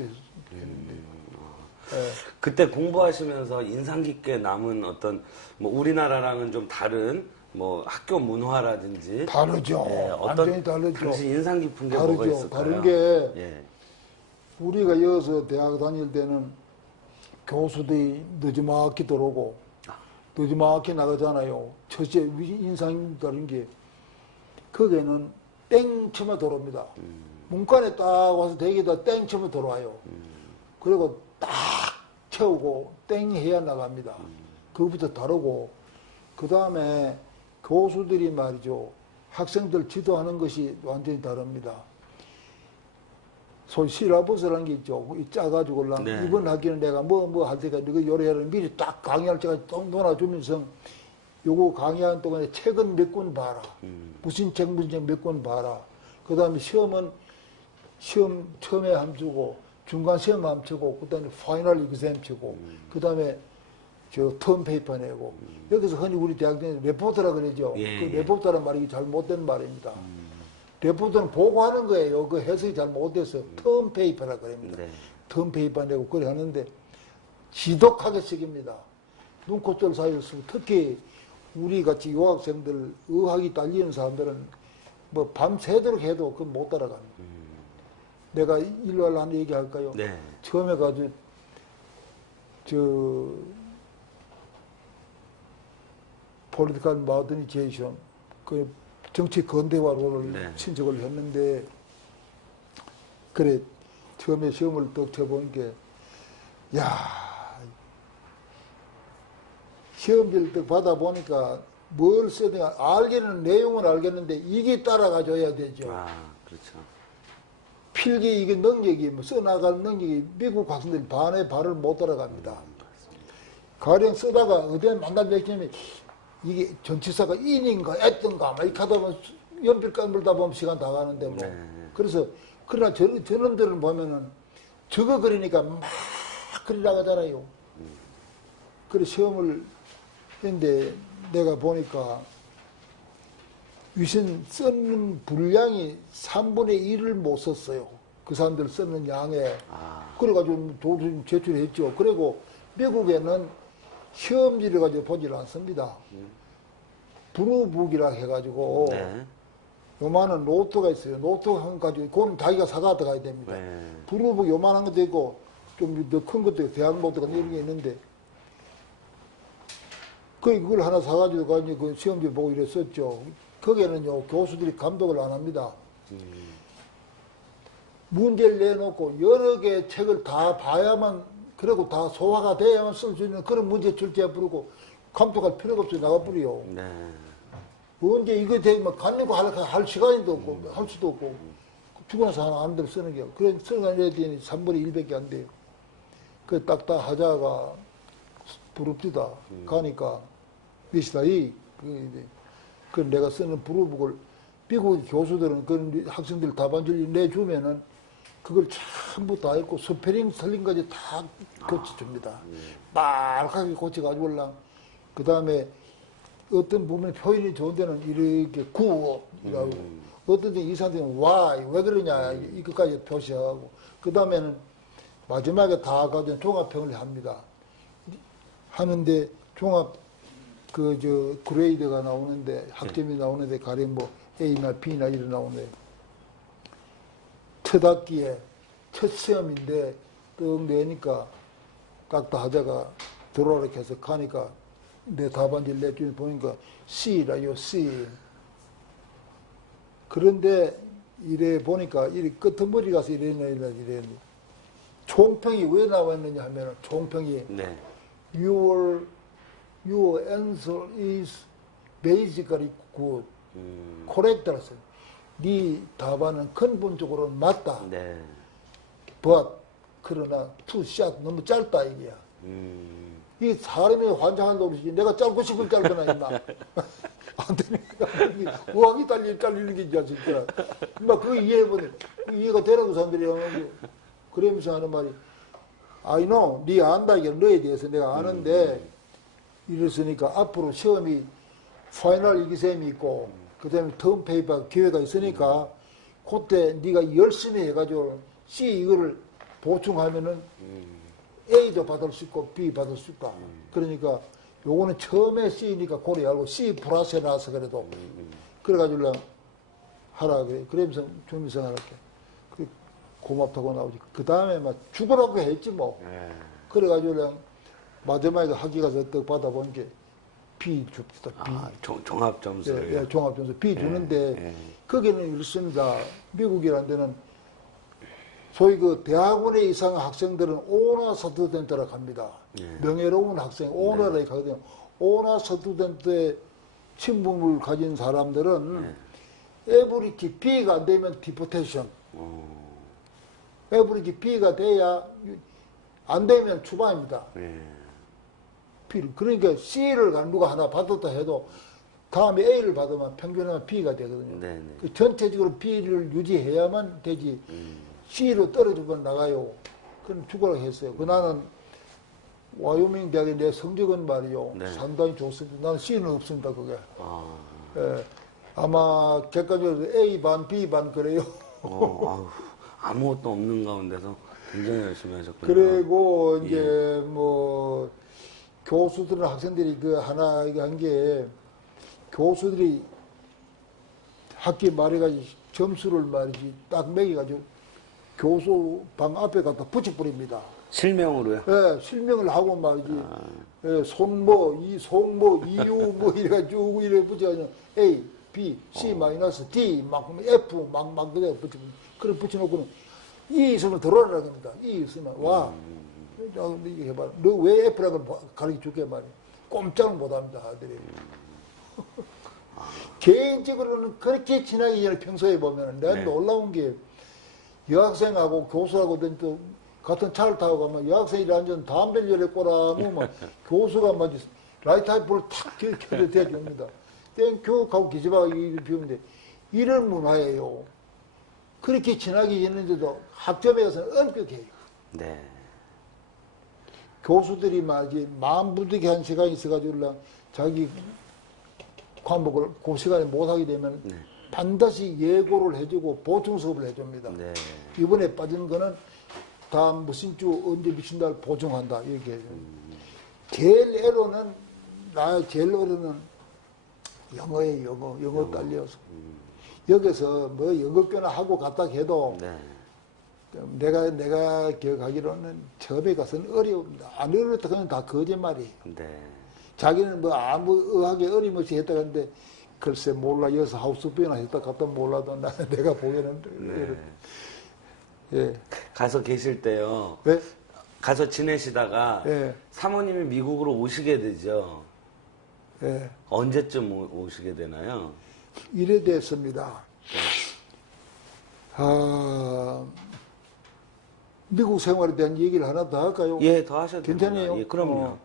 했는데. 예. 그때 공부하시면서 인상 깊게 남은 어떤 뭐 우리나라랑은 좀 다른 뭐 학교 문화라든지 다르죠. 예, 완전히 다르죠. 당시 인상 깊은 게 다르죠. 뭐가 있을까요? 다른 게 예. 우리가 여기서 대학 다닐 때는 교수들이 늦지막히 들어오고 늦지막히 나가잖아요. 첫째 인상이 다른 게 거기에는 땡 치면 들어옵니다. 문간에 딱 와서 대기다 땡 치면 들어와요. 그리고 딱 채우고 땡 해야 나갑니다. 그것부터 다르고 그 다음에 교수들이 말이죠. 학생들 지도하는 것이 완전히 다릅니다. 소위 시라버스라는 게 있죠. 짜가지고 네. 이번 학기는 내가 뭐 할 테니까 이거 요래하는 미리 딱 강의할 때가 딱 놓아주면서 요거 강의하는 동안에 책은 몇 권 봐라. 무슨 책 몇 권 봐라. 그 다음에 시험 처음에 함 주고 중간 시험 함 치고 그 다음에 파이널 exam 치고 그 다음에 텀 페이퍼 내고 여기서 흔히 우리 대학생이 레포트라 그러죠. 예, 그 예. 레포트라는 말이 잘못된 말입니다. 레포트는 보고하는 거예요. 그 해석이 잘 못돼서 텀 페이퍼라 그럽니다. 네. 텀 페이퍼 내고 그래 하는데 지독하게 쓰깁니다. 눈코뜰 사이를 쓰고 특히 우리 같이 유학생들 의학이 딸리는 사람들은 뭐 밤새도록 해도 그건 못 따라갑니다. 내가 일요일 한 얘기할까요? 네. 처음에 가지고 political modernization 그 정치 건대화론을 네. 신청을 했는데 그래 처음에 시험을 딱 쳐보는 게 야 시험지를 딱 받아보니까 뭘 써야 알겠는 내용은 알겠는데 이게 따라가줘야 되죠. 그렇죠. 필기 이게 능력이 뭐 써나갈 능력이 미국 학생들이 반에 발을 못 따라갑니다. 가령 쓰다가 어디에 만날 백점이 이게 전치사가 인인가 애뜬가 막 이렇게 하다 보면 연필 까물다 보면 시간 다 가는데 뭐. 네. 그래서 그러나 저놈들은 보면은 저거 그리니까 막 그리나가잖아요. 그래서 시험을 했는데 내가 보니까 위신 쓰는 분량이 3분의 1을 못 썼어요. 그 사람들 쓰는 양에. 그래가지고 도저히 제출했죠. 그리고 미국에는 시험지를 가지고 보질 않습니다. 브루북이라 해가지고 네. 요만한 노트가 있어요. 노트 한 가지고 그건 자기가 사가 들어가야 됩니다. 네. 브루북 요만한 것도 있고 좀 더 큰 것도 있고 대학 노트가 이런 게 있는데 그걸 하나 사가지고 가지고 그 시험지 보고 이랬었죠. 거기에는요 교수들이 감독을 안 합니다. 문제를 내놓고 여러 개의 책을 다 봐야만 그리고 다 소화가 돼야만 쓸 수 있는 그런 문제 출제해 부르고 감독할 필요가 없어요. 나가버려요. 네. 언제 이거 되면 가려고 할 시간도 없고 할 수도 없고 죽고 나서 하나 안 들 쓰는 게 그래 쓰는 거 아니라 3분의 1밖에 안 돼요. 그 딱딱 하자가 부릅디다 가니까 미시다 그 내가 쓰는 브루북을 미국 교수들은 그런 학생들 답안지를 내주면은 그걸 전부 다 읽고 스페링 틀린 거지 다 고쳐줍니다. 빨갛게 고쳐가지고 올라 그 다음에 어떤 부분에 표현이 좋은 데는 이렇게 구어라고 어떤 데 이상한 데는 why 왜 그러냐 이것까지 표시하고 그 다음에는 마지막에 다 가지고 종합평을 합니다. 하는데 종합 그레이드가 나오는데 학점이 나오는데 가령 뭐 A나 B나 이런 나오는데 첫 학기에 첫 시험인데 떡 내니까 깍다 하자가 들어오라 해서 가니까 내 답안지를 내주니 보니까 C라요 C. 그런데 이래 보니까 이 끄트머리 가서 이래 총평이 왜 나왔느냐 하면 총평이 네. your answer is basically good. correct라서 네 답안은 근본적으로 맞다. 네. but 그러나 too short 너무 짧다 이게야. 이 사람이 환장한 노릇이지. 내가 짧고 싶으면 짧거나 임마. 안 되니까 우왕이 깔리는 게 이제 진짜. 임마 그거 이해해보네. 이해가 되라고 사람들이 하는 그러면서 하는 말이 I know 네 안다 이게 너에 대해서 내가 아는데 이랬으니까 앞으로 시험이 파이널 일기셈이 있고 그다음에 텀 페이퍼 기회가 있으니까 그때 네가 열심히 해가지고 C 이거를 보충하면은 A도 받을 수 있고 B 받을 수 있다. 그러니까 요거는 처음에 C니까 고려 알고 C 플러스에 나와서 그래도 그래가지고 하라 그래. 그러면서 준비생활 할게. 그 고맙다고 나오지. 그 다음에 막 죽으라고 했지 뭐. 그래가지고 마지막에 학기 가서 떡 받아본 게 B 줍시다. B. 아, 종합 점수. 예, 종합 점수 B 주는데 거기는 이렇습니다. 미국이라는 데는 소위 그 대학원에 이상 학생들은 오너 스튜던트라고 합니다. 명예로운 학생, 오너라고 하거든요. 오너 스튜던트의 친분을 가진 사람들은 에브리지 B가 안 되면 디포테이션. 에브리지 B가 돼야 안 되면 추방입니다. B를. 그러니까 C를 누가 하나 받았다 해도 다음에 A를 받으면 평균하면 B가 되거든요. 그 전체적으로 B를 유지해야만 되지. C로 떨어지면 나가요. 그럼 죽으라고 했어요. 그 나는 와이오밍 대학에 내 성적은 말이요. 상당히 좋습니다. 나는 C는 없습니다, 그게. 예. 아마 객관적으로 A 반, B 반 그래요. 아무것도 없는 가운데서 굉장히 열심히 하셨군요. 그리고 이제 뭐 교수들은 학생들이 그 하나 한 게 교수들이 학기 말해가지고 점수를 말이지 딱 매겨가지고 교수 방 앞에 갖다 붙여버립니다. 실명으로요? 예, 실명을 하고 말이지. 예, 손모, 송모, 이유 뭐 이래가지고 이래 붙여가지고 A, B, C 마이너스 D 막 F 막 그래 그래 붙여놓고는 이 있으면 들어오라 겁니다. 이 있으면 와. 이게 해봐. 너 왜 F라고 가르쳐 줄게 말이야. 꼼짝을 못합니다 아들이. 개인적으로는 그렇게 친하게 전에 평소에 보면 내가 놀라운 게 여학생하고 교수하고 또 같은 차를 타고 가면 여학생이 앉은 담배를 열에 꼬라면 교수가 막 라이트하이프를 탁 켜져 대줍니다. 교육하고 기집하고 비우는데 이런 문화예요. 그렇게 친하게 지내는데도 학점에 가서는 엄격해요. 네. 교수들이 말이지 마음 부득이 한 시간이 있어가지고 자기 과목을 그 시간에 못하게 되면 반드시 예고를 해주고 보충 수업을 해줍니다. 이번에 빠진 거는 다음 무슨 주 언제 미친 날 보충한다 이렇게 해요. 제일 어려는 영어예요, 영어 딸려서. 여기서 뭐 영어교나 하고 갔다 해도 네. 내가 기억하기로는 처음에 가서는 어려웁니다. 안 어렵다 그러면 다 거짓말이에요. 네. 자기는 뭐 아무 의학에 어림없이 했다 했는데 글쎄 몰라 여기서 하우스비나 했다 갔다 몰라도 나는 내가 보기에는 네. 예. 가서 계실 때요. 네? 가서 지내시다가 예. 사모님이 미국으로 오시게 되죠. 예. 언제쯤 오시게 되나요? 이래 됐습니다. 아, 미국 생활에 대한 얘기를 하나 더 할까요? 예, 더 하셔도 괜찮아요? 됩니다. 예, 그럼요.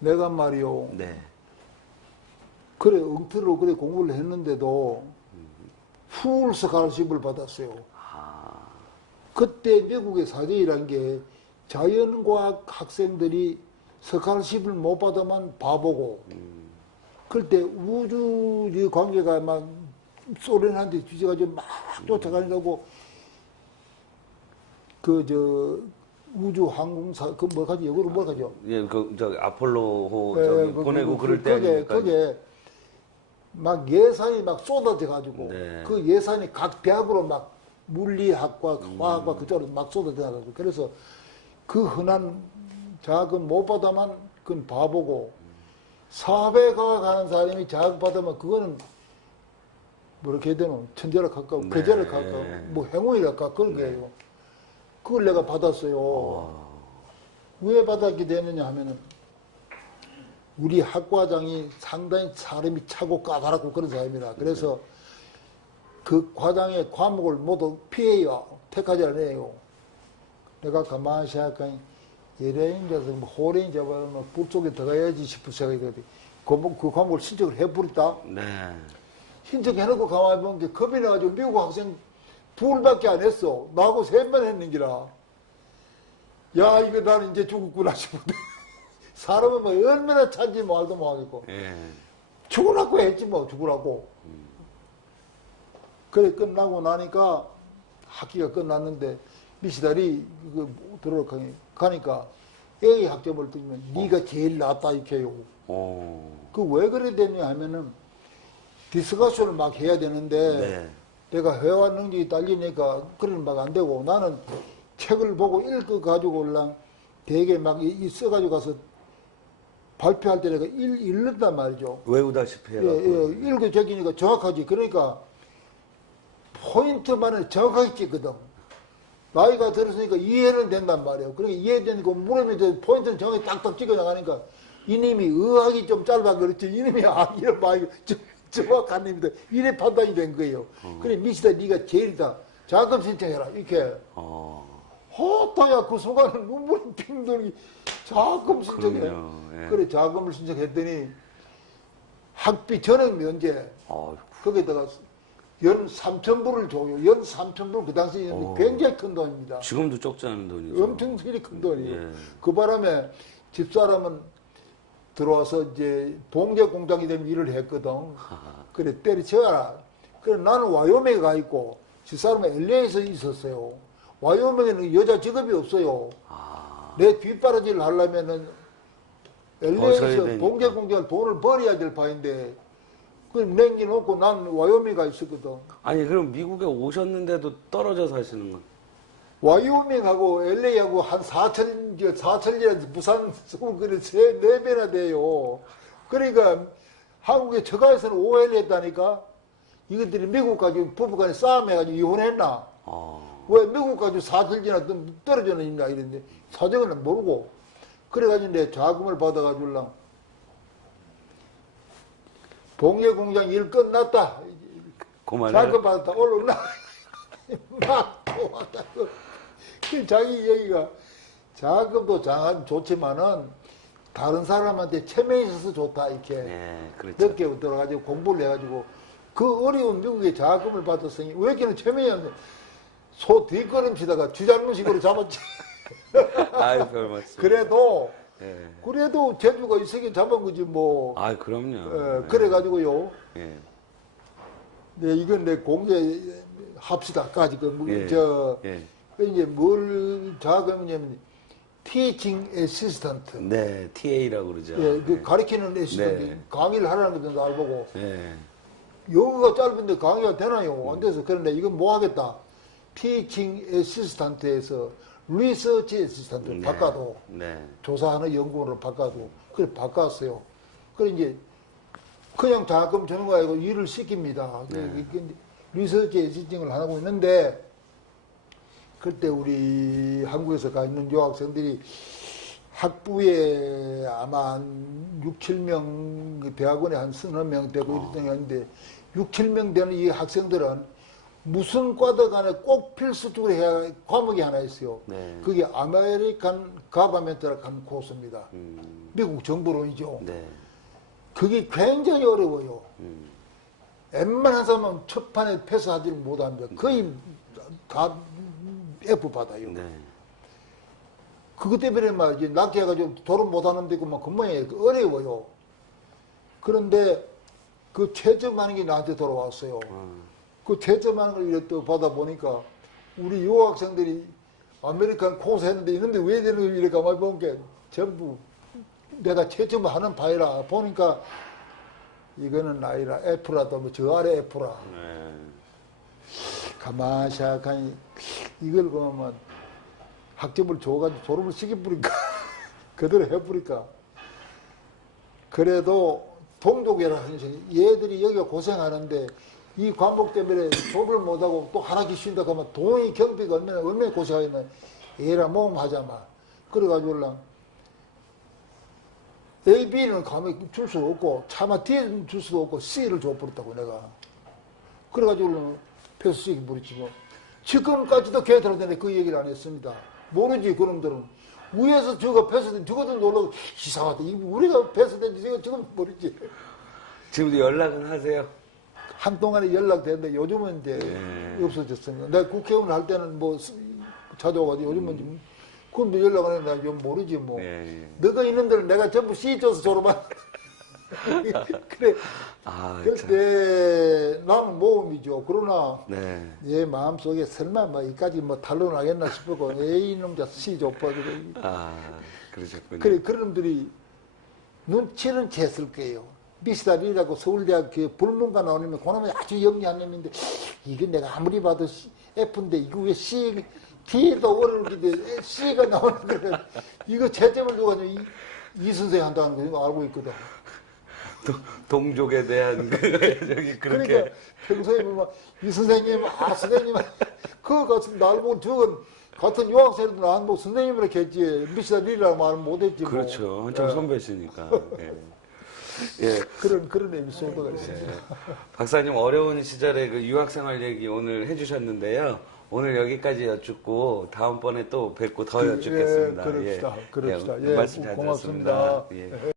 내가 말이요. 네. 그래, 엉터리로 그래 공부를 했는데도 풀 스칼십을 받았어요. 그때 미국의 사정이란 게 자연과학 학생들이 스칼십을 못 받으면 바보고, 그때 우주 관계가 막 소련한테 뒤져가지고 막 쫓아가려고 우주 항공사 뭐 가지 영어로 뭐 가죠? 예, 저 아폴로호 예, 저기 보내고 그럴 때 아닙니까? 그게 막 예산이 막 쏟아져 가지고 네. 그 예산이 각 대학으로 막 물리학과 화학과 그쪽으로 막 쏟아져 가지고 그래서 그 흔한 자금 못 받아만 그건 바보고 사회과학 하는 사람이 자금 받으면 그거는 뭐렇게 해야 되노? 천재라 가까워, 네. 괴재라 가까워, 뭐 행운이라 가까워 그런 거예요. 그걸 내가 받았어요. 왜 받았게 되느냐 하면은 우리 학과장이 상당히 사람이 차고 까다롭고 그런 사람이라. 그래서 그 과장의 과목을 모두 피해요. 택하지 않아요. 내가 가만히 생각하니 예레인 자서 뭐 호레인 잡아면 불 속에 들어가야지 싶은 생각이 들거든. 그 과목을 신청을 해버렸다. 네. 신청해놓고 가만히 보는 게 겁이 나가지고 미국 학생 둘밖에 안 했어. 나하고 3번 했는기라. 야, 이거 나는 이제 죽었구나 싶은데. 사람은 뭐 얼마나 찬지 말도 못하겠고. 예. 죽으라고 했지 뭐, 죽으라고. 그래, 끝나고 나니까 학기가 끝났는데 미시달이 들어가니까 A 학점을 뜨면 네가 제일 낫다 이렇게 해요. 그 왜 그래 되냐 하면은 디스커션을 막 해야 되는데 네. 내가 회화 능력이 딸리니까 그런 막 안 되고 나는 책을 보고 읽어가지고 올랑 되게 막 써가지고 가서 발표할 때 내가 읽는단 말이죠. 외우다시피 해라. 읽어 적이니까 정확하지. 그러니까 포인트만을 정확하게 찍거든. 나이가 들었으니까 이해는 된단 말이에요. 그러니까 이해되니까 물으면 포인트는 정확히 딱딱 찍어 나가니까 이님이 의학이 좀 짧아 그렇지. 이님이 이런 말이 정확한 놈이다. 이래 판단이 된 거예요. 그래 미시다 네가 제일이다. 자금 신청해라. 이렇게. 허다야 그 순간에 눈물이 핑 돌기 자금 신청해. 예. 그래 자금을 신청했더니 학비 전액 면제. 거기다가 연 3,000불을 줘요. 연 3,000불 그 당시에 굉장히 큰 돈입니다. 지금도 적지 않은 돈이죠. 엄청 큰 돈이에요. 예. 그 바람에 집사람은 들어와서 이제 봉제 공장이 되면 일을 했거든. 그래 때려쳐라. 그래 나는 와이오밍에 가 있고 집사람은 LA에서 있었어요. 와이오밍에는 여자 직업이 없어요. 내 뒷바라지를 하려면은 LA에서 봉제 공장을 돈을 벌어야 될 바인데 그걸 남겨놓고 난 와이오밍 가 있었거든. 아니 그럼 미국에 오셨는데도 떨어져 사시는 건? 와이오밍하고 LA하고 한 4천리에서 부산 서울 그래 4배나 돼요. 그러니까 한국의 처가에서는 오해를 했다니까. 이것들이 미국까지 부부간에 싸움해가지고 이혼했나? 왜 미국까지 4천리나 떨어져 있나 이랬는데 사정은 모르고. 그래가지고 내 자금을 받아가지고 봉예공장 일 끝났다. 그만해. 자금 받았다. 올라오나 막 왔다. 자기 얘기가 자금도 좋지만은 다른 사람한테 체면이 있어서 좋다 이렇게 그렇죠. 늦게 들어가지고 공부를 해가지고 그 어려운 미국의 자금을 받았으니 왜 이렇게 체면이 안 돼? 소 뒷걸음치다가 쥐잘못식으로 잡았지. 아유 별 말씀. 그래도 재주가 있으긴 잡은 거지 뭐. 아 그럼요. 그래가지고요. 네, 이건 내 공개 합시다까지 이제 뭘 자금이냐면 Teaching Assistant. 네, TA라고 그러죠. 예, 그 가르치는 애시스턴트. 네. 강의를 하라는 것도 잘 보고. 네. 영어가 짧은데 강의가 되나요? 안 돼서. 그런데 이건 뭐 하겠다. Teaching Assistant에서 Research Assistant를 네. 바꿔도. 네. 조사하는 연구원으로 바꿔도. 그래, 바꿨어요. 그래, 이제, 그냥 장학금 주는 거 아니고 일을 시킵니다. 네. 리서치 애시팅을 하고 있는데, 그때 우리 한국에서 가 있는 유학생들이 학부에 아마 한 6, 7명, 대학원에 한 30명 되고 이랬던 게 있는데, 6, 7명 되는 이 학생들은 무슨 과도 간에 꼭 필수적으로 해야 할 과목이 하나 있어요. 네. 그게 아메리칸 가바멘트라고 하는 코스입니다. 미국 정부론이죠. 네. 그게 굉장히 어려워요. 웬만한 사람은 첫 판에 패스하지를 못합니다. 거의 다 F 받아요. 네. 그것 때문에 막 이제 낙해가지고 졸업 못하는데 그만 그만해 어려워요. 그런데 그 채점하는 게 나한테 돌아왔어요. 그 채점하는 걸 이렇게 또 받아보니까 우리 유학생들이 아메리칸 코스 했는데 이런데 왜 되는 걸 이렇게 가만히 본 게 전부 내가 채점을 하는 바이라 보니까 이거는 아니라 F라도 뭐 저 아래 F라. 네. 가만히 생각하니 이걸 보면 학점을 줘가지고 졸업을 시켜버릴까 그대로 해버릴까. 그래도 동족이라 하는 얘들이 여기가 고생하는데 이 과목 때문에 졸업을 못하고 또 하나씩 쉰다 하면 돈이 경비가 얼마나 고생하겠나. 얘라 모험하자마. 그래가지고 A, B는 가면 줄 수 없고 차마 D는 줄 수도 없고 C를 줘버렸다고 내가. 그래가지고 패스시키 버렸지 뭐. 지금까지도 걔들한테 그 얘기를 안 했습니다. 모르지 그놈들은. 위에서 저거 패스된 저거도 놀라고 이상하다. 우리가 패스된 지금 모르지. 지금도 연락은 하세요? 한동안에 연락되는데 요즘은 이제 없어졌습니다. 내가 국회의원 할 때는 뭐 찾아와가지고 요즘은 좀 그럼 연락 안 했나 좀 모르지 뭐. 너가 있는 데는 내가 전부 시줘서 졸업한. 그래. 그때 나는 모험이죠. 그러나 네. 내 마음속에 설마 뭐 이까지 뭐 탄로나겠나 싶었고 에이 놈자 시줘버리고. 그러셨군요. 그래 그런 놈들이 눈치는 챘을 거예요. 미스달이라고 서울대학 그 불문과 나오면 그놈이 아주 영리한 놈인데 이게 내가 아무리 봐도 F인데 이거 왜 C, D도 어려운데 C가 나오는 거래. 이거 채점을 누가 이 선생이 한다는 거 알고 있거든. 동족에 대한 저기 그렇게. 그러니까 평소에 보면 이 선생님, 선생님 그거 같은 날 보고 저건 같은 유학생도 난 뭐 선생님이라 했지 미스달이라고 말은 못했지. 그렇죠. 뭐. 한참 선배시니까. 예. 예. 그런 에피소드가 있습니다. 박사님 어려운 시절의 그 유학생활 얘기 오늘 해주셨는데요. 오늘 여기까지 여쭙고 다음번에 또 뵙고 더 여쭙겠습니다. 그럽시다. 예, 예, 말씀 잘 고맙습니다. 들었습니다. 예.